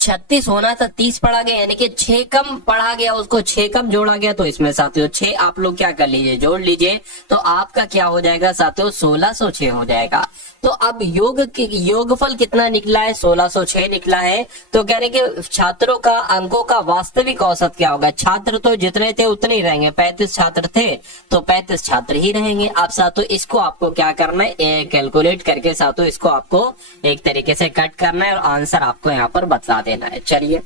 36 होना था 30 पढ़ा गया, यानी कि 6 कम पढ़ा गया, उसको 6 कम जोड़ा गया, तो इसमें साथियों 6 आप लोग क्या कर लीजिए, जोड़ लीजिए, तो आपका क्या हो जाएगा साथियों, 1606 हो जाएगा। तो अब योगफल कितना निकला है, 1606 निकला है। तो कह रहे कि छात्रों का अंकों का वास्तविक औसत क्या होगा, छात्र तो जितने थे उतने ही रहेंगे, 35 छात्र थे तो 35 छात्र ही रहेंगे। अब साथियों इसको आपको क्या करना है, कैलकुलेट करके साथियों इसको आपको एक तरीके से कट करना है और आंसर आपको यहाँ पर बता देना है। चलिए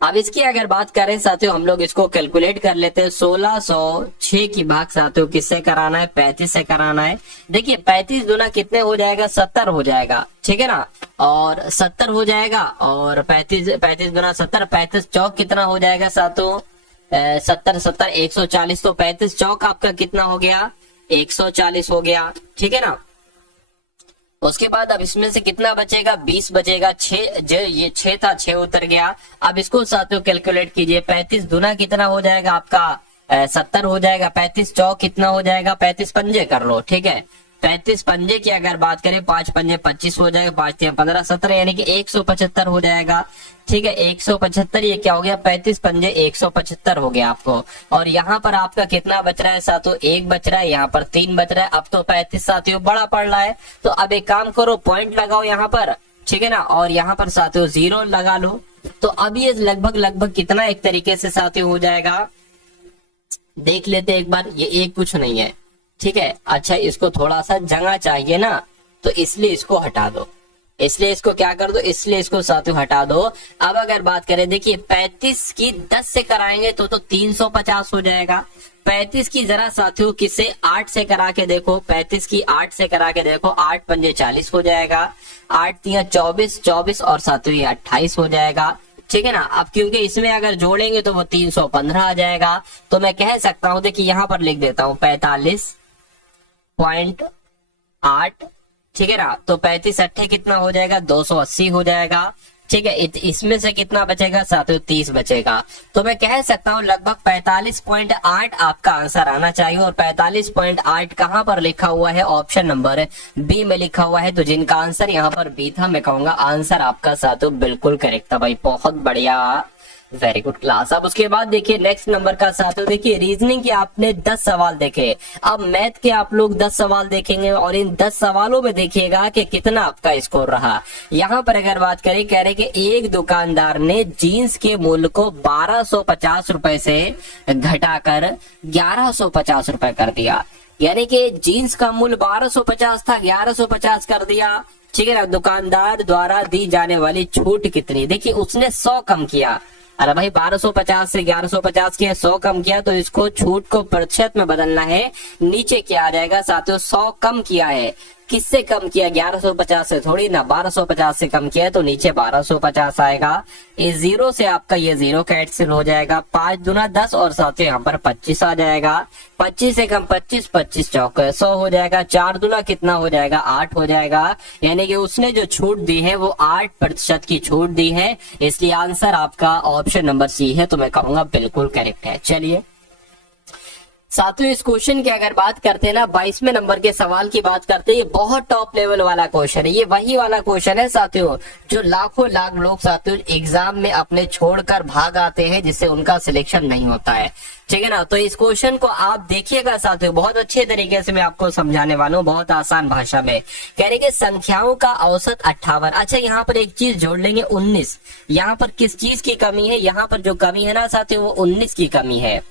अब इसकी अगर बात करें साथियों, हम लोग इसको कैलकुलेट कर लेते हैं। 1606 की भाग साथियों किससे कराना है, 35 से कराना है। देखिए 35 दूना कितने हो जाएगा, 70 हो जाएगा, ठीक है ना, और 70 हो जाएगा, और 35 दूना 70, 35 चौक कितना हो जाएगा साथियों, 70 140, तो 35 चौक आपका कितना हो गया, 140 हो गया, ठीक है ना। उसके बाद अब इसमें से कितना बचेगा, 20 बचेगा, 6 ये 6 था, 6 उतर गया। अब इसको साथियों कैलकुलेट कीजिए, 35 दूना कितना हो जाएगा आपका, 70 हो जाएगा, 35 चौक कितना हो जाएगा, 35 पंजे कर लो, ठीक है, 35 पंजे की अगर बात करें, 5 पंजे 25 हो जाएगा, 5 3 15 17, यानी कि 175 हो जाएगा, ठीक है, 175, ये क्या हो गया, 35 पंजे 175 हो गया आपको। और यहाँ पर आपका कितना बच रहा है साथियों, 1 बच रहा है, यहाँ पर 3 बच रहा है। अब तो 35 साथियों बड़ा पड़ रहा है, तो अब एक काम करो, पॉइंट लगाओ यहाँ पर, ठीक है ना, और यहाँ पर साथियों 0 लगा लो। तो अब ये लगभग कितना एक तरीके से साथियों हो जाएगा, देख लेते एक बार, ये एक कुछ नहीं है, ठीक है। अच्छा इसको थोड़ा सा जगह चाहिए ना, तो इसलिए इसको हटा दो, इसलिए इसको क्या कर दो, इसलिए इसको साथियों हटा दो। अब अगर बात करें, देखिए 35 की 10 से कराएंगे तो 350 हो जाएगा। 35 की जरा साथियों किससे, 8 से करा के देखो, 35 की 8 से करा के देखो, 8 पंजे 40 हो जाएगा, 8 तिया 24 और साथियों ये 28 हो जाएगा, ठीक है ना। अब क्योंकि इसमें अगर जोड़ेंगे तो वो 315 आ जाएगा, तो मैं कह सकता हूं, देखिए यहां पर लिख देता हूं 45.8, ठीक है ना। तो 35 अट्ठे कितना हो जाएगा, 280 हो जाएगा, ठीक है। इसमें से कितना बचेगा साथियों, 30 बचेगा। तो मैं कह सकता हूं लगभग 45.8 आपका आंसर आना चाहिए। और 45.8 कहां पर लिखा हुआ है, ऑप्शन नंबर बी में लिखा हुआ है। तो जिनका आंसर यहाँ पर बी था, मैं कहूंगा आंसर आपका साथियों बिल्कुल करेक्ट था भाई, बहुत बढ़िया, वेरी गुड क्लास। अब उसके बाद देखिए नेक्स्ट नंबर का साथियों, देखिए रीजनिंग के आपने 10 सवाल देखे, अब मैथ के आप लोग 10 सवाल देखेंगे और इन 10 सवालों में देखिएगा कि कितना आपका स्कोर रहा। यहाँ पर अगर बात करें, कह रहे कि एक दुकानदार ने जीन्स के मूल्य को 1250 रुपए से घटाकर 1150 रुपए कर दिया, यानी कि जीन्स का मूल्य 1250 था, 1150 कर दिया, ठीक है ना। दुकानदार द्वारा दी जाने वाली छूट कितनी, देखिए उसने 100 कम किया, अरे भाई 1250 से 1150 किया, 100 कम किया, तो इसको छूट को प्रतिशत में बदलना है, नीचे क्या आ जाएगा साथियों, 100 कम किया है, किससे कम किया, 1150 से थोड़ी ना, 1250 से कम किया है, तो नीचे 1250 आएगा। इस 0 से आपका ये 0 कैंसिल हो जाएगा, 5 दूना 10 और साथ ही यहाँ पर 25 आ जाएगा, 25 से कम 25, 25 चौक 100 हो जाएगा, 4 दूना कितना हो जाएगा, 8 हो जाएगा, यानी कि उसने जो छूट दी है वो 8% की छूट दी है, इसलिए आंसर आपका ऑप्शन नंबर सी है। तो मैं कहूंगा बिल्कुल करेक्ट है। चलिए साथियों इस क्वेश्चन की अगर बात करते हैं ना, 22वें नंबर के सवाल की बात करते हैं, ये बहुत टॉप लेवल वाला क्वेश्चन है। ये वही वाला क्वेश्चन है साथियों जो लाखों लाख लोग साथियों एग्जाम में अपने छोड़कर भाग आते हैं, जिससे उनका सिलेक्शन नहीं होता है, ठीक है ना। तो इस क्वेश्चन को आप देखिएगा साथियों, बहुत अच्छे तरीके से मैं आपको समझाने वाला हूँ, बहुत आसान भाषा में। कह रहे कि संख्याओं का औसत 58। अच्छा यहाँ पर एक चीज जोड़ लेंगे, 19। यहाँ पर किस चीज की कमी है, यहाँ पर जो कमी है ना साथियों वो 19 की कमी है।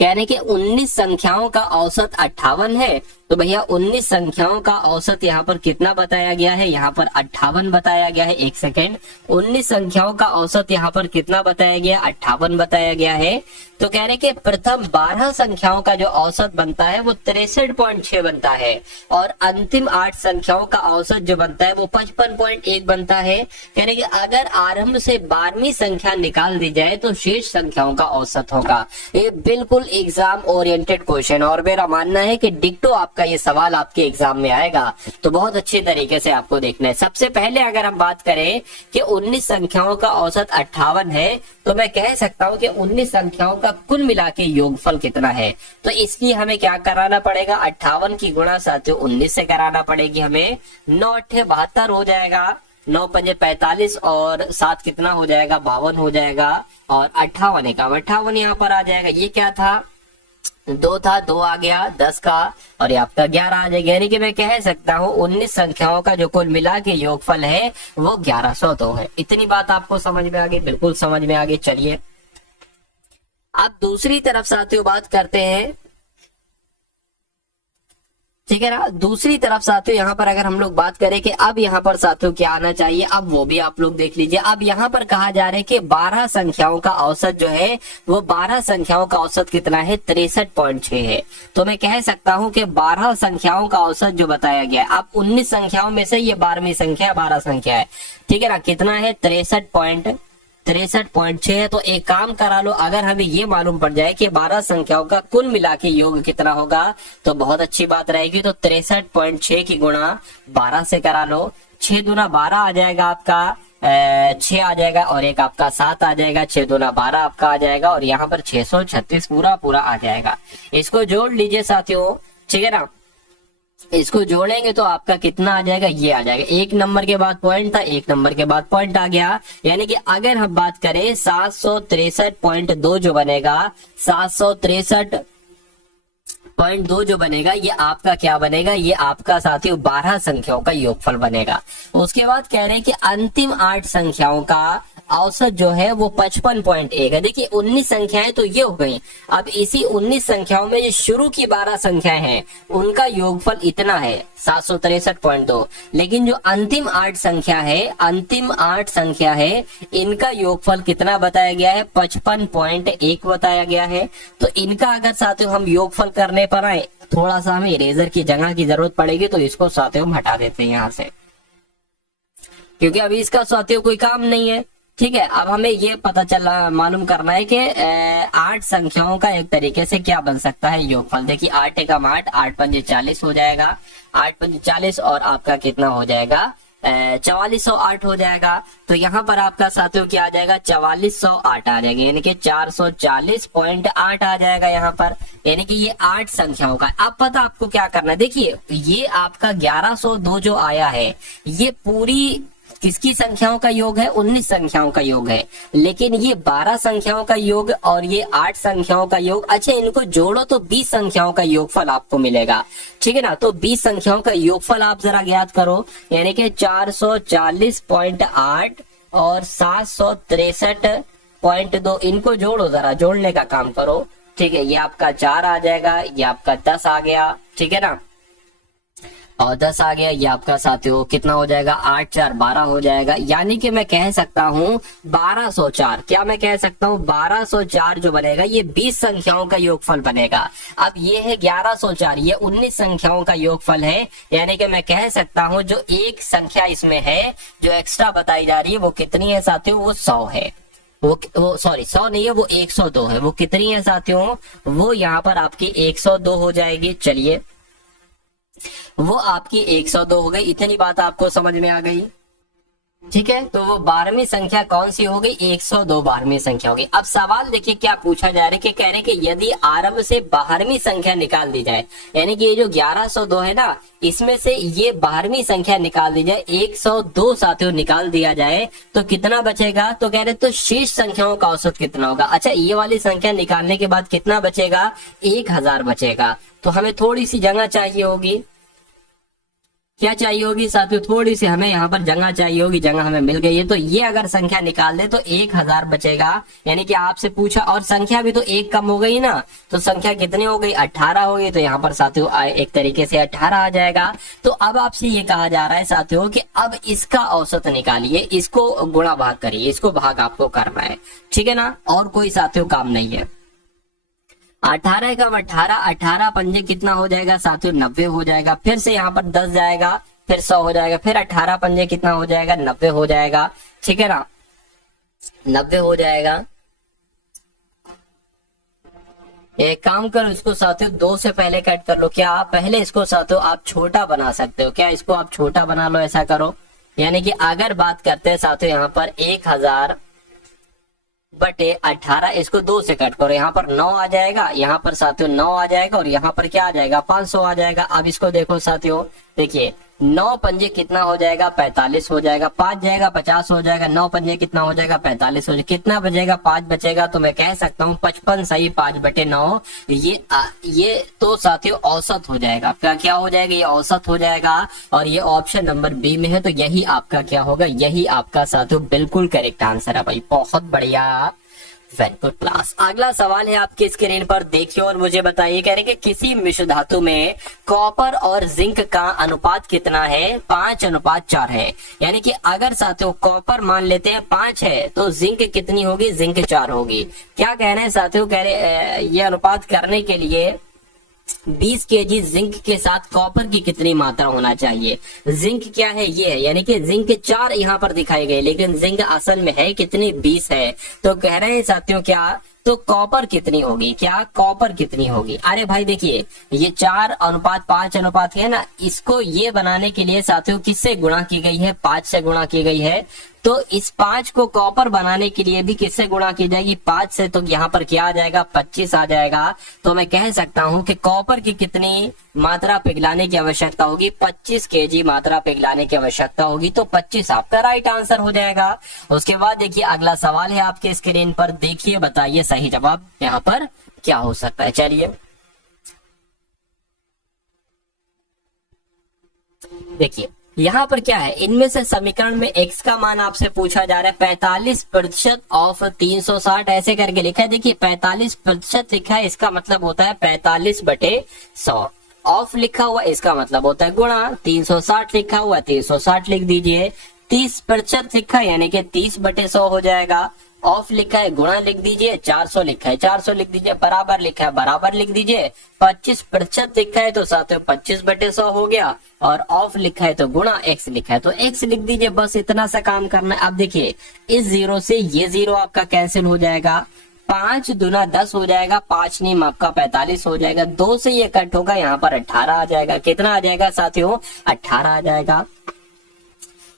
कह रहे कि 19 संख्याओं का औसत 58 है, तो भैया 19 संख्याओं का औसत यहाँ पर कितना बताया गया है, यहाँ पर 58 बताया गया है। एक सेकेंड, 19 संख्याओं का औसत यहाँ पर कितना बताया गया, 58 बताया गया है। तो कह रहे कि प्रथम 12 संख्याओं का जो औसत बनता है वो 63.6 बनता है, और अंतिम 8 संख्याओं का औसत जो बनता है वो 55.1 बनता है। कह रहे कि अगर आरंभ से 12वीं संख्या निकाल दी जाए तो शेष संख्याओं का औसत होगा। ये बिल्कुल एग्जाम ओरिएंटेड क्वेश्चन, और मेरा मानना है कि डिक्टो आपका ये सवाल आपके एग्जाम में आएगा, तो बहुत अच्छे तरीके से आपको देखना है। सबसे पहले अगर हम बात करें कि 19 संख्याओं का औसत 58 है, तो मैं कह सकता हूं कि 19 संख्याओं का कुल मिला के योगफल कितना है। तो इसलिए हमें क्या कराना पड़ेगा, 58 की गुणा साथियों 19 से कराना पड़ेगी हमें, 9 8 72 हो जाएगा, 9 पंजे 45 और 7 कितना हो जाएगा, 52 हो जाएगा, और 58 का 58 यहाँ पर आ जाएगा। ये क्या था, 2 था, 2 आ गया 10 का, और ये आपका 11 आ जाएगा। यानी कि मैं कह सकता हूँ 19 संख्याओं का जो कुल मिला के योगफल है वो 1102 है। इतनी बात आपको समझ में आ गई, बिल्कुल समझ में आ गई। चलिए अब दूसरी तरफ साथियों बात करते हैं, ठीक है ना। दूसरी तरफ साथियों यहाँ पर अगर हम लोग बात करें कि अब यहाँ पर साथियों क्या आना चाहिए, अब वो भी आप लोग देख लीजिए। अब यहाँ पर कहा जा रहा है कि 12 संख्याओं का औसत जो है वो 12 संख्याओं का औसत कितना है, 63.6 है। तो मैं कह सकता हूँ कि 12 संख्याओं का औसत जो बताया गया है, अब 19 संख्याओं में से ये 12वीं संख्या 12 संख्या है, ठीक है ना। कितना है, 63.6 है। तो एक काम करा लो, अगर हमें ये मालूम पड़ जाए कि 12 संख्याओं का कुल मिला के योग कितना होगा तो बहुत अच्छी बात रहेगी। तो 63.6 की गुणा 12 से करा लो, 6 दूना 12 आ जाएगा आपका, 6 आ जाएगा, और एक आपका 7 आ जाएगा, 6 दूना 12 आपका आ जाएगा, और यहाँ पर 636 पूरा आ जाएगा। इसको जोड़ लीजिए साथियों, ठीक है ना। इसको जोड़ेंगे तो आपका कितना आ जाएगा, ये आ जाएगा। 1 नंबर के बाद पॉइंट था, 1 नंबर के बाद पॉइंट आ गया। यानी कि अगर हम बात करें 763.2 जो बनेगा, 763.2 जो बनेगा, ये आपका क्या बनेगा, ये आपका साथियों 12 संख्याओं का योगफल बनेगा। उसके बाद कह रहे हैं कि अंतिम 8 संख्याओं का औसत जो है वो 55.1 है। देखिए 19 संख्याएं तो ये हो गई, अब इसी 19 संख्याओं में जो शुरू की 12 संख्याएं हैं उनका योगफल इतना है 763.2, लेकिन जो अंतिम 8 संख्या है इनका योगफल कितना बताया गया है, 55.1 बताया गया है। तो इनका अगर साथियों हम योगफल करने पर आए, थोड़ा सा हमें इरेजर की जगह की जरूरत पड़ेगी, तो इसको साथियों हम हटा देते हैं यहाँ से, क्योंकि अभी इसका साथियों कोई काम नहीं है, ठीक है। अब हमें ये पता चला मालूम करना है कि 8 संख्याओं का एक तरीके से क्या बन सकता है योगफल। देखिए 8 एकम 8, 8 पंजे 40 हो जाएगा, 8 पंजे 40, और आपका कितना हो जाएगा, 4408 हो जाएगा। तो यहाँ पर आपका साथियों क्या आ जाएगा, 4408 आ जाएगा, यानी कि 440.8 आ जाएगा यहाँ पर। यानी कि ये 8 संख्याओं का। अब पता आपको क्या करना है, देखिए ये आपका 1102 जो आया है ये पूरी किसकी संख्याओं का योग है, 19 संख्याओं का योग है, लेकिन ये 12 संख्याओं का योग और ये 8 संख्याओं का योग, अच्छा इनको जोड़ो तो 20 संख्याओं का योगफल आपको मिलेगा, ठीक है ना। तो 20 संख्याओं का योगफल आप जरा ज्ञात करो, यानी कि 440.8 और 763.2, इनको जोड़ो, जरा जोड़ने का काम करो, ठीक है। ये आपका 4 आ जाएगा, ये आपका 10 आ गया, ठीक है ना, और 10 आ गया, ये आपका साथियों कितना हो जाएगा, 8 4 12 हो जाएगा। यानी कि मैं कह सकता हूँ 1204, क्या मैं कह सकता हूँ 1204 जो बनेगा ये 20 संख्याओं का योगफल बनेगा। अब ये है 1104, ये 19 संख्याओं का योगफल है। यानी कि मैं कह सकता हूँ जो एक संख्या इसमें है जो एक्स्ट्रा बताई जा रही है वो कितनी है साथियों, वो 100 है। वो सॉरी 100 नहीं है, वो 102 है। वो कितनी है साथियों, वो यहाँ पर आपकी 102 हो जाएगी। चलिए वो आपकी 102 हो गई, इतनी बात आपको समझ में आ गई, ठीक है। तो वो 12वीं संख्या कौन सी हो गई, 102 12वीं संख्या हो गई। अब सवाल देखिए क्या पूछा जा रहा है कि कह रहे हैं कि यदि आरंभ से 12वीं संख्या निकाल दी जाए, यानी कि ये जो 1102 है ना, इसमें से ये 12वीं संख्या निकाल दी जाए, 102 साथियों निकाल दिया जाए तो कितना बचेगा। तो कह रहे तो शेष संख्याओं का औसत कितना होगा। अच्छा ये वाली संख्या निकालने के बाद कितना बचेगा, 1000 बचेगा। तो हमें थोड़ी सी जगह चाहिए होगी, क्या चाहिए होगी साथियों, थोड़ी सी हमें यहाँ पर जगह चाहिए होगी, जगह हमें मिल गई है। तो ये अगर संख्या निकाल दे तो 1000 बचेगा। यानी कि आपसे पूछा, और संख्या भी तो एक कम हो गई ना, तो संख्या कितनी हो गई, 18 हो गई। तो यहाँ पर साथियों एक तरीके से 18 आ जाएगा। तो अब आपसे ये कहा जा रहा है साथियों कि अब इसका औसत निकालिए, इसको गुणा भाग करिए, इसको भाग आपको करना है, ठीक है ना, और कोई साथियों काम नहीं है। 18 का 18, 18 पंजे कितना हो जाएगा साथियों, 90 हो जाएगा। फिर से यहाँ पर 10 जाएगा, फिर 100 हो जाएगा, फिर 18 पंजे कितना हो जाएगा, 90 हो जाएगा, ठीक है ना, 90 हो जाएगा। एक काम करो, इसको साथियों 2 से पहले कट कर लो। क्या आप पहले इसको साथियों आप छोटा बना सकते हो क्या, इसको आप छोटा बना लो, ऐसा करो। यानी कि अगर बात करते हैं साथियों यहाँ पर 1000 बटे 18, इसको 2 से कट करो, यहाँ पर 9 आ जाएगा, यहाँ पर साथियों 9 आ जाएगा, और यहाँ पर क्या आ जाएगा, 500 आ जाएगा। अब इसको देखो साथियों, देखिए 9 पंजे कितना हो जाएगा, 45 हो जाएगा। 5 जाएगा 50 हो जाएगा, 9 पंजे कितना हो जाएगा, 45 हो जाएगा। कितना बचेगा, 5 बचेगा। तो मैं कह सकता हूँ 55 सही 5/9। ये तो साथियों औसत हो जाएगा। आपका क्या हो जाएगा, ये औसत हो जाएगा। और ये ऑप्शन नंबर बी में है, तो यही आपका क्या होगा, यही आपका साथियों बिल्कुल करेक्ट आंसर है भाई। बहुत बढ़िया, वेरी गुड क्लास। अगला सवाल है आपकी स्क्रीन पर, देखिए और मुझे बताइए। कह रहे हैं कि किसी मिश्र धातु में कॉपर और जिंक का अनुपात कितना है, 5:4 है। यानी कि अगर साथियों कॉपर मान लेते हैं 5 है, तो जिंक कितनी होगी, जिंक 4 होगी। क्या कह रहे हैं साथियों, कह रहे ये अनुपात करने के लिए 20 केजी जिंक के साथ कॉपर की कितनी मात्रा होना चाहिए। जिंक क्या है, ये है, यानी कि जिंक 4 यहाँ पर दिखाई गए, लेकिन जिंक असल में है कितनी, 20 है। तो कह रहे हैं साथियों क्या, तो कॉपर कितनी होगी, क्या कॉपर कितनी होगी। अरे भाई देखिए, ये 4:5 अनुपात है ना, इसको ये बनाने के लिए साथियों किससे गुणा की गई है, 5 से गुणा की गई है। तो इस 5 को कॉपर बनाने के लिए भी किससे गुणा की जाएगी, 5 से। तो यहाँ पर क्या आ जाएगा, 25 आ जाएगा। तो मैं कह सकता हूँ कि कॉपर की कितनी मात्रा पिघलाने की आवश्यकता होगी, 25 केजी मात्रा पिघलाने की आवश्यकता होगी। तो 25 आपका राइट आंसर हो जाएगा। उसके बाद देखिए अगला सवाल है आपके स्क्रीन पर, देखिए बताइए सही जवाब यहाँ पर क्या हो सकता है। चलिए देखिए यहाँ पर क्या है, इनमें से समीकरण में x का मान आपसे पूछा जा रहा है। 45% ऑफ 360 ऐसे करके लिखा है। देखिए 45% लिखा है, इसका मतलब होता है 45/100। ऑफ लिखा हुआ इसका मतलब होता है गुणा। 360 लिखा हुआ 360 लिख दीजिए। 30% लिखा है यानी कि 30/100 हो जाएगा। ऑफ लिखा है गुणा लिख दीजिए। 400 लिखा है 400 लिख दीजिए। बराबर लिखा है बराबर लिख दीजिए। 25% लिखा है तो साथ में 25/100 हो गया। और ऑफ लिखा है तो गुणा, एक्स लिखा है तो एक्स लिख दीजिए। बस इतना सा काम करना है। अब देखिए इस जीरो से ये जीरो आपका कैंसिल हो जाएगा। 5 दूना 10 हो जाएगा। 5 नीम आपका 45 हो जाएगा। 2 से ये कट होगा, यहाँ पर 18 आ जाएगा। कितना आ जाएगा साथियों, 18 आ जाएगा।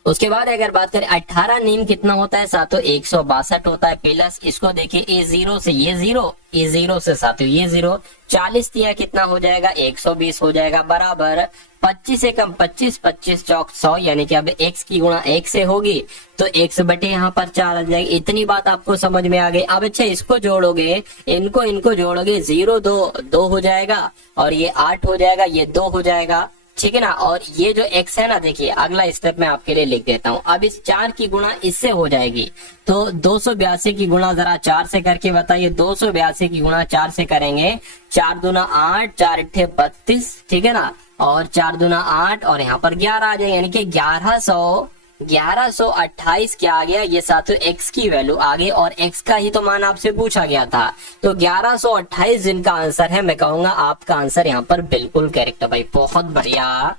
उसके बाद अगर बात करें 18 नीम कितना होता है साथियों, 162 होता है। प्लस इसको देखिए ए जीरो से ये जीरो, ए जीरो से साथियों ये जीरो, 40 दिया कितना हो जाएगा, 120 हो जाएगा। बराबर 25 से कम 25, 25 चौक 100, यानी कि अब x की गुणा 1 से होगी तो x बटे यहाँ पर 4 आ जाएगी। इतनी बात आपको समझ में आ गई। अब अच्छा इसको जोड़ोगे, इनको जोड़ोगे, 0 2 हो जाएगा और ये 8 हो जाएगा, ये 2 हो जाएगा, ठीक है ना। और ये जो x है ना, देखिए अगला स्टेप मैं आपके लिए लिख देता हूँ। अब इस 4 की गुणा इससे हो जाएगी तो 282 की गुणा जरा 4 से करके बताइए। 282 की गुणा 4 से करेंगे, 4 दूना 8, 4 अट्ठे 32, ठीक है ना। और 4 दूना 8 और यहाँ पर 11 आ जाएगा, यानी कि 1128 क्या आ गया, ये साथियों x की वैल्यू आ गई। और x का ही तो मान आपसे पूछा गया था। तो 1128 जिनका आंसर है, मैं कहूंगा आपका आंसर यहाँ पर बिल्कुल करेक्ट है भाई। बहुत बढ़िया,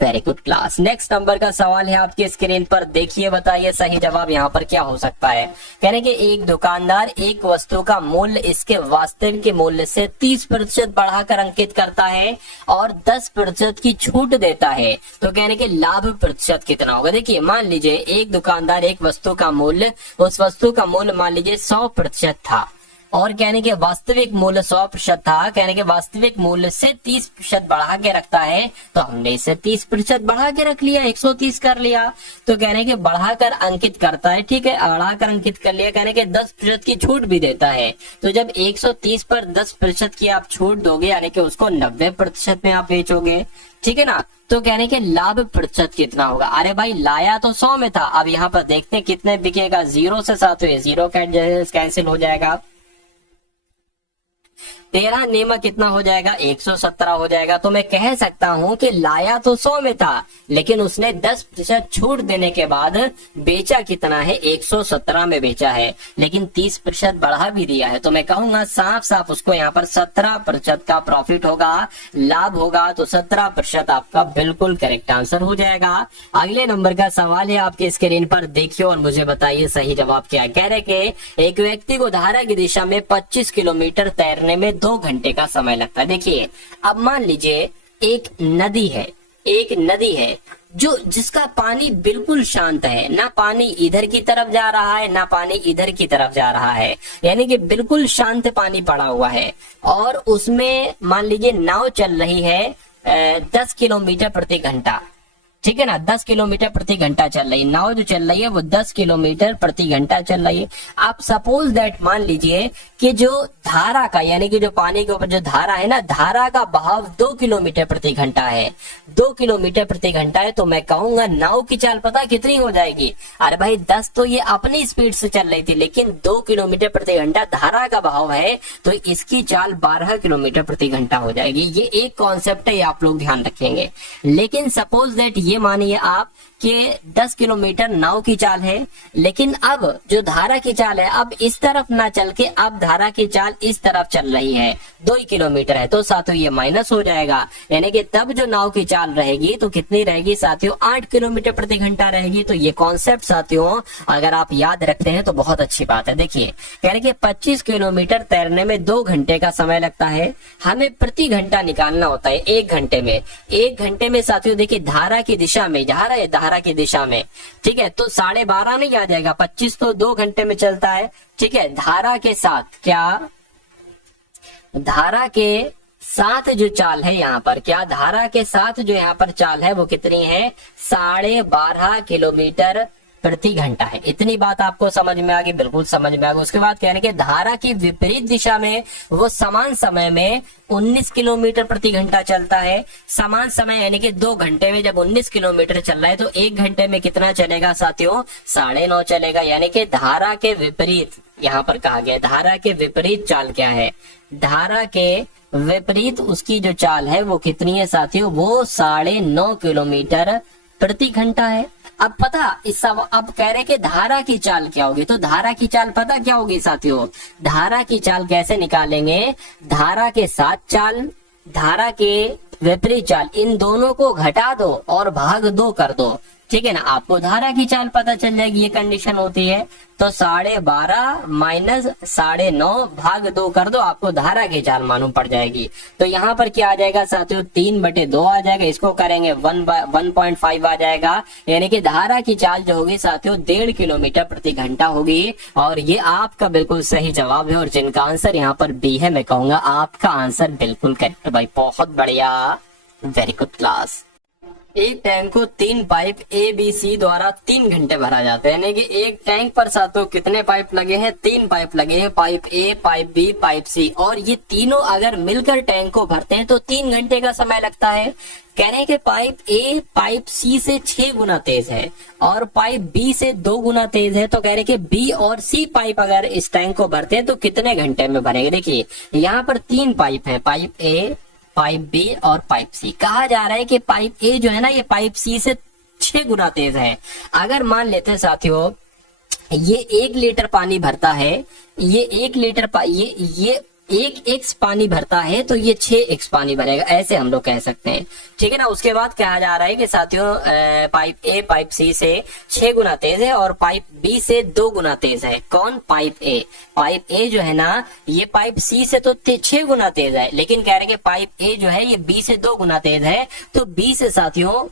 very good class. Next number का सवाल है आपकी स्क्रीन पर, देखिए बताइए सही जवाब यहाँ पर क्या हो सकता है। कहने कि एक दुकानदार एक वस्तु का मूल्य इसके वास्तविक मूल्य से 30% बढ़ाकर अंकित करता है और 10% की छूट देता है। तो कहने के लाभ प्रतिशत कितना होगा। देखिए मान लीजिए एक दुकानदार एक वस्तु का मूल्य, उस वस्तु का मूल्य मान लीजिए 100% था और कहने के वास्तविक मूल्य 100% था। कहने के वास्तविक मूल्य से 30% बढ़ा के रखता है, तो हमने इसे 30% बढ़ा के रख लिया, 130 कर लिया। तो कहने के बढ़ाकर अंकित करता है, ठीक है, बढ़ाकर अंकित कर लिया। कहने के 10% की छूट भी देता है। तो जब 130 पर 10% की आप छूट दोगे, यानी कि उसको 90% में आप बेचोगे, ठीक है ना। तो कहने के लाभ प्रतिशत कितना होगा। अरे भाई लाया तो 100 में था, अब यहाँ पर देखते हैं कितने बिकेगा। 0 से साथ हुए 0 कैंसिल हो जाएगा। 13 नीमक कितना हो जाएगा, 117 हो जाएगा। तो मैं कह सकता हूं कि लाया तो 100 में था, लेकिन उसने 10% छूट देने के बाद बेचा कितना है, 117 में बेचा है, लेकिन 30% बढ़ा भी दिया है। तो मैं कहूंगा साफ साफ उसको यहाँ पर 17% का प्रॉफिट होगा, लाभ होगा। तो 17% आपका बिल्कुल करेक्ट आंसर हो जाएगा। अगले नंबर का सवाल है आपके स्क्रीन पर, देखिए और मुझे बताइए सही जवाब क्या है। कह रहे कि एक व्यक्ति को धारा की दिशा में 25 किलोमीटर तैरने में 2 घंटे का समय लगता है। देखिए अब मान लीजिए एक नदी है जो जिसका पानी बिल्कुल शांत है, ना पानी इधर की तरफ जा रहा है ना पानी इधर की तरफ जा रहा है, यानी कि बिल्कुल शांत पानी पड़ा हुआ है। और उसमें मान लीजिए नाव चल रही है 10 किलोमीटर प्रति घंटा, ठीक है ना, 10 किलोमीटर प्रति घंटा चल रही है नाव, जो चल रही है वो 10 किलोमीटर प्रति घंटा चल रही है। आप सपोज दैट मान लीजिए कि जो धारा का, यानी कि जो पानी के ऊपर जो धारा है ना, धारा का बहाव 2 किलोमीटर प्रति घंटा है, 2 किलोमीटर प्रति घंटा है, तो मैं कहूंगा नाव की चाल पता कितनी हो जाएगी? अरे भाई 10 तो ये अपनी स्पीड से चल रही थी, लेकिन 2 किलोमीटर प्रति घंटा धारा का बहाव है, तो इसकी चाल 12 किलोमीटर प्रति घंटा हो जाएगी। ये एक कॉन्सेप्ट है, ये आप लोग ध्यान रखेंगे। लेकिन सपोज दैट ये मानिए आप कि 10 किलोमीटर नाव की चाल है, लेकिन अब जो धारा की चाल है अब इस तरफ ना चल के अब धारा की चाल इस तरफ चल रही है, 2 किलोमीटर है, तो साथियों ये माइनस हो जाएगा, यानी कि तब जो नाव की चाल रहेगी तो कितनी रहेगी साथियों? 8 किलोमीटर प्रति घंटा रहेगी। तो ये कॉन्सेप्ट साथियों अगर आप याद रखते हैं तो बहुत अच्छी बात है। देखिए कह रहे कि 25 किलोमीटर तैरने में 2 घंटे का समय लगता है, हमें प्रति घंटा निकालना होता है 1 घंटे में। 1 घंटे में साथियों देखिए धारा की दिशा में जा रहा है, धारा की दिशा में, ठीक है, तो 12.5 नहीं आ जाएगा, 25 तो 2 घंटे में चलता है, ठीक है। धारा के साथ क्या, धारा के साथ जो चाल है यहाँ पर, क्या धारा के साथ जो यहाँ पर चाल है वो कितनी है? 12.5 किलोमीटर प्रति घंटा है। इतनी बात आपको समझ में आ गई? बिल्कुल समझ में आ गई। उसके बाद कहने के धारा की विपरीत दिशा में वो समान समय में 19 किलोमीटर प्रति घंटा चलता है। समान समय यानी कि 2 घंटे में जब 19 किलोमीटर चल रहा है तो 1 घंटे में कितना चलेगा साथियों? 9.5 चलेगा। यानी कि धारा के विपरीत, यहाँ पर कहा गया धारा के विपरीत चाल क्या है? धारा के विपरीत उसकी जो चाल है वो कितनी है साथियों? वो 9.5 किलोमीटर प्रति घंटा है। अब पता इस सब अब कह रहे कि धारा की चाल क्या होगी, तो धारा की चाल पता क्या होगी साथियों? धारा की चाल कैसे निकालेंगे? धारा के साथ चाल, धारा के विपरीत चाल, इन दोनों को घटा दो और भाग 2 कर दो, ठीक है ना, आपको धारा की चाल पता चल जाएगी। ये कंडीशन होती है। तो 12.5 माइनस 9.5 भाग 2 कर दो, आपको धारा की चाल मालूम पड़ जाएगी। तो यहाँ पर क्या आ जाएगा साथियों? 3/2 आ जाएगा, इसको करेंगे 1.5 आ जाएगा, यानी कि धारा की चाल जो होगी साथियों 1.5 किलोमीटर प्रति घंटा होगी। और ये आपका बिल्कुल सही जवाब है, और जिनका आंसर यहाँ पर बी है, मैं कहूंगा आपका आंसर बिल्कुल करेक्ट भाई, बहुत बढ़िया, वेरी गुड क्लास। एक टैंक को 3 पाइप ए बी सी द्वारा 3 घंटे भरा जाता है, यानी कि एक टैंक पर साथियों कितने पाइप लगे हैं? 3 पाइप लगे हैं, pipe A, pipe B, pipe C, और ये तीनों अगर मिलकर टैंक को भरते हैं तो 3 घंटे का समय लगता है। कह रहे हैं कि पाइप ए पाइप सी से 6 गुना तेज है और पाइप बी से 2 गुना तेज है, तो कह रहे हैं कि बी और सी पाइप अगर इस टैंक को भरते हैं तो कितने घंटे में भरेंगे? देखिए यहाँ पर 3 पाइप है, पाइप ए, पाइप बी और पाइप सी। कहा जा रहा है कि पाइप ए जो है ना ये पाइप सी से 6 गुना तेज है। अगर मान लेते हैं साथियों ये 1 लीटर पानी भरता है, ये 1 लीटर ये 1x पानी भरता है तो ये 6x पानी भरेगा, ऐसे हम लोग कह सकते हैं, ठीक है ना। उसके बाद कहा जा रहा है कि साथियों पाइप ए पाइप सी से 6 गुना तेज है और पाइप बी से 2 गुना तेज है। कौन? Pipe A. पाइप ए जो है ना ये पाइप सी से तो 6 गुना तेज है, लेकिन कह रहे हैं कि पाइप ए जो है ये बी से 2 गुना तेज है, तो बी से साथियों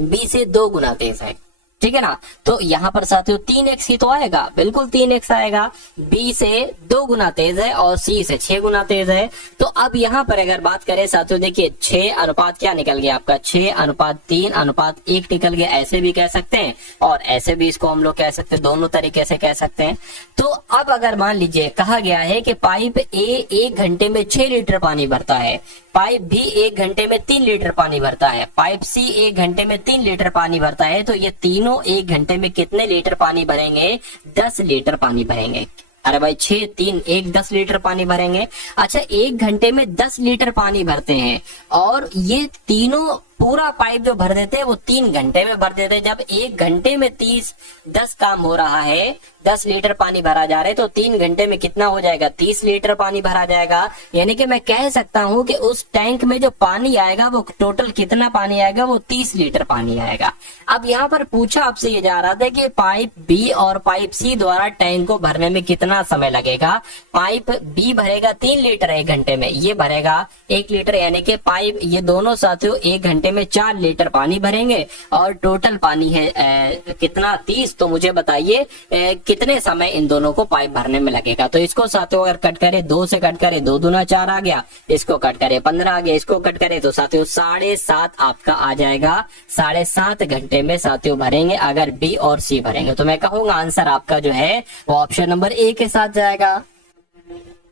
बी से 2 गुना तेज है, ठीक है ना। तो यहाँ पर साथियों 3x ही तो आएगा, बिल्कुल 3x आएगा। B से 2 गुना तेज है और C से 6 गुना तेज है। तो अब यहाँ पर अगर बात करें साथियों देखिए 6 अनुपात क्या निकल गया आपका? 6:3:1 निकल गया, ऐसे भी कह सकते हैं और ऐसे भी इसको हम लोग कह सकते हैं, दोनों तरीके से कह सकते हैं। तो अब अगर मान लीजिए कहा गया है कि पाइप ए 1 घंटे में 6 लीटर पानी भरता है, पाइप बी 1 घंटे में 3 लीटर पानी भरता है, पाइप सी 1 घंटे में 3 लीटर पानी भरता है, तो ये तीनों 1 घंटे में कितने लीटर पानी भरेंगे? 10 लीटर पानी भरेंगे। अरे भाई 6, 3, 1, 10 लीटर पानी भरेंगे। अच्छा 1 घंटे में 10 लीटर पानी भरते हैं और ये तीनों पूरा पाइप जो भर देते हैं वो 3 घंटे में भर देते हैं। जब 1 घंटे में 10 काम हो रहा है, 10 लीटर पानी भरा जा रहा है, तो 3 घंटे में कितना हो जाएगा? 30 लीटर पानी भरा जाएगा। यानी कि मैं कह सकता हूं कि उस टैंक में जो पानी आएगा वो टोटल कितना पानी आएगा? वो 30 लीटर पानी आएगा। अब यहाँ पर पूछा आपसे ये जा रहा था कि पाइप बी और पाइप सी द्वारा टैंक को भरने में कितना समय लगेगा? पाइप बी भरेगा 3 लीटर 1 घंटे में, ये भरेगा 1 लीटर, यानी कि पाइप ये दोनों साथियों 1 घंटे में 4 लीटर पानी भरेंगे और टोटल पानी है कितना 30। तो मुझे बताइए कितने समय इन दोनों को पाइप भरने में लगेगा। तो इसको साथियों अगर कट करें, 2 से कट करें, 2 दूना 4 आ गया, इसको कट करें 15 आ गया, इसको कट करें तो साथियों 7.5 आपका आ जाएगा। 7.5 घंटे में साथियों भरेंगे अगर बी और सी भरेंगे। तो मैं कहूंगा आंसर आपका जो है वो ऑप्शन नंबर ए के साथ जाएगा।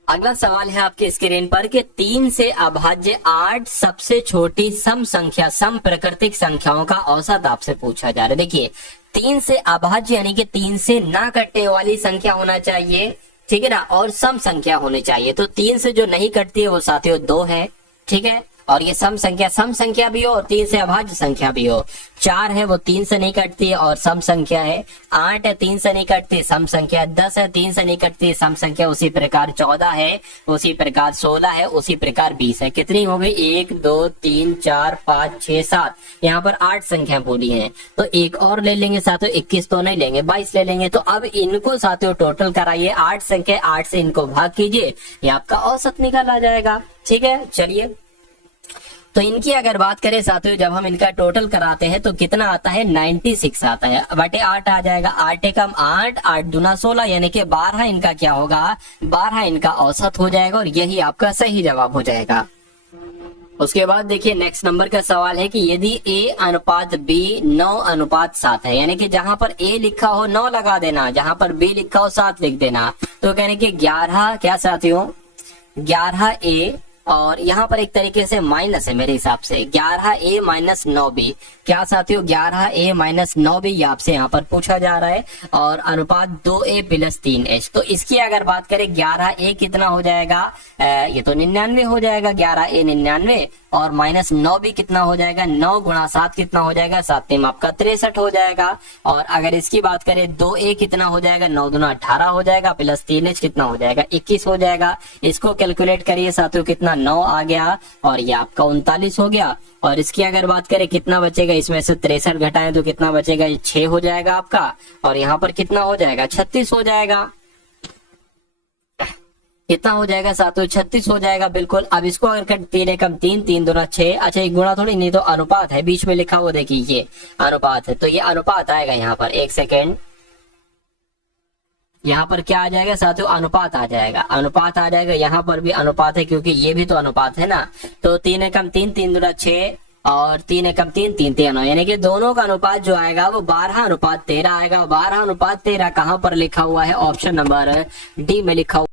अगला सवाल है आपकी स्क्रीन पर कि 3 से अभाज्य 8 सबसे छोटी सम संख्या, सम प्राकृतिक संख्याओं का औसत आपसे पूछा जा रहा है। देखिए 3 से अभाज्य यानी कि 3 से ना कटने वाली संख्या होना चाहिए, ठीक है ना, और सम संख्या होनी चाहिए। तो 3 से जो नहीं कटती है वो साथियों 2 है, ठीक है, और ये सम संख्या भी हो और 3 से अभाज्य संख्या भी हो। 4 है वो 3 से नहीं कटती है और सम संख्या है। 8 है 3 से नहीं कटती, सम संख्या। 10 है 3 से नहीं कटती, सम संख्या। उसी प्रकार 14 है, उसी प्रकार 16 है, उसी प्रकार 20 है। कितनी हो गई? 1 2 3 4 5 6 7, यहाँ पर 8 संख्या पूरी है। तो एक और ले लेंगे साथियों, 21 तो नहीं लेंगे, 22 ले लेंगे। तो अब इनको साथियों टोटल कराइए, 8 संख्या, 8 से इनको भाग कीजिए, ये आपका औसत निकल आ जाएगा। ठीक है, चलिए तो इनकी अगर बात करें साथियों, जब हम इनका टोटल कराते हैं तो कितना आता है? 96 आता है, बटे 8 आ जाएगा। 8 एकम 8, 8 दूना 16, यानी कि 12 इनका क्या होगा? 12 इनका औसत हो जाएगा और यही आपका सही जवाब हो जाएगा। उसके बाद देखिए नेक्स्ट नंबर का सवाल है कि यदि A अनुपात B 9:7 है, यानी कि जहां पर A लिखा हो 9 लगा देना, जहां पर B लिखा हो 7 लिख देना। तो कहने कि 11 क्या साथियों? 11A और यहाँ पर एक तरीके से माइनस है मेरे हिसाब से, 11A माइनस 9B। क्या साथियों? 11A माइनस 9B ये आपसे यहाँ पर पूछा जा रहा है। और अनुपात 2A प्लस 3H। तो इसकी अगर बात करें 11A कितना हो जाएगा? ये तो 99 हो जाएगा, 11A 99, और माइनस 9B कितना हो जाएगा? 9 गुणा 7 कितना हो जाएगा? 7 3 आपका 63 हो जाएगा। और अगर इसकी बात करें 2A कितना हो जाएगा? 9 दूना 18 हो जाएगा, प्लस 3H कितना हो जाएगा? 21 हो जाएगा। इसको कैलकुलेट करिए साथियों, कितना? 9 आ गया और ये आपका 39 हो गया। और इसकी अगर बात करें कितना बचेगा, इसमें से 63 घटाएं तो कितना बचेगा? ये 6 हो जाएगा आपका। और यहाँ पर कितना हो जाएगा? 36 हो जाएगा। कितना हो जाएगा साथियों? 36 हो जाएगा, बिल्कुल। अब इसको अगर कट 3 एकम 3, 3 दूना 6, अच्छा एक गुणा थोड़ी, नहीं तो अनुपात है, बीच में लिखा हुआ देखिए ये अनुपात है, तो ये अनुपात आएगा यहाँ पर। एक सेकेंड, यहाँ पर क्या आ जाएगा साथियों? अनुपात आ जाएगा, अनुपात आ जाएगा। यहाँ पर भी अनुपात है क्योंकि ये भी तो अनुपात है ना। तो 3 एकम 3, 3 दूना 6 और 3 एकम 3, 3 3 9, यानी कि दोनों का अनुपात जो आएगा वो 12:13 आएगा। 12:13 कहाँ पर लिखा हुआ है? ऑप्शन नंबर डी में लिखा हुआ।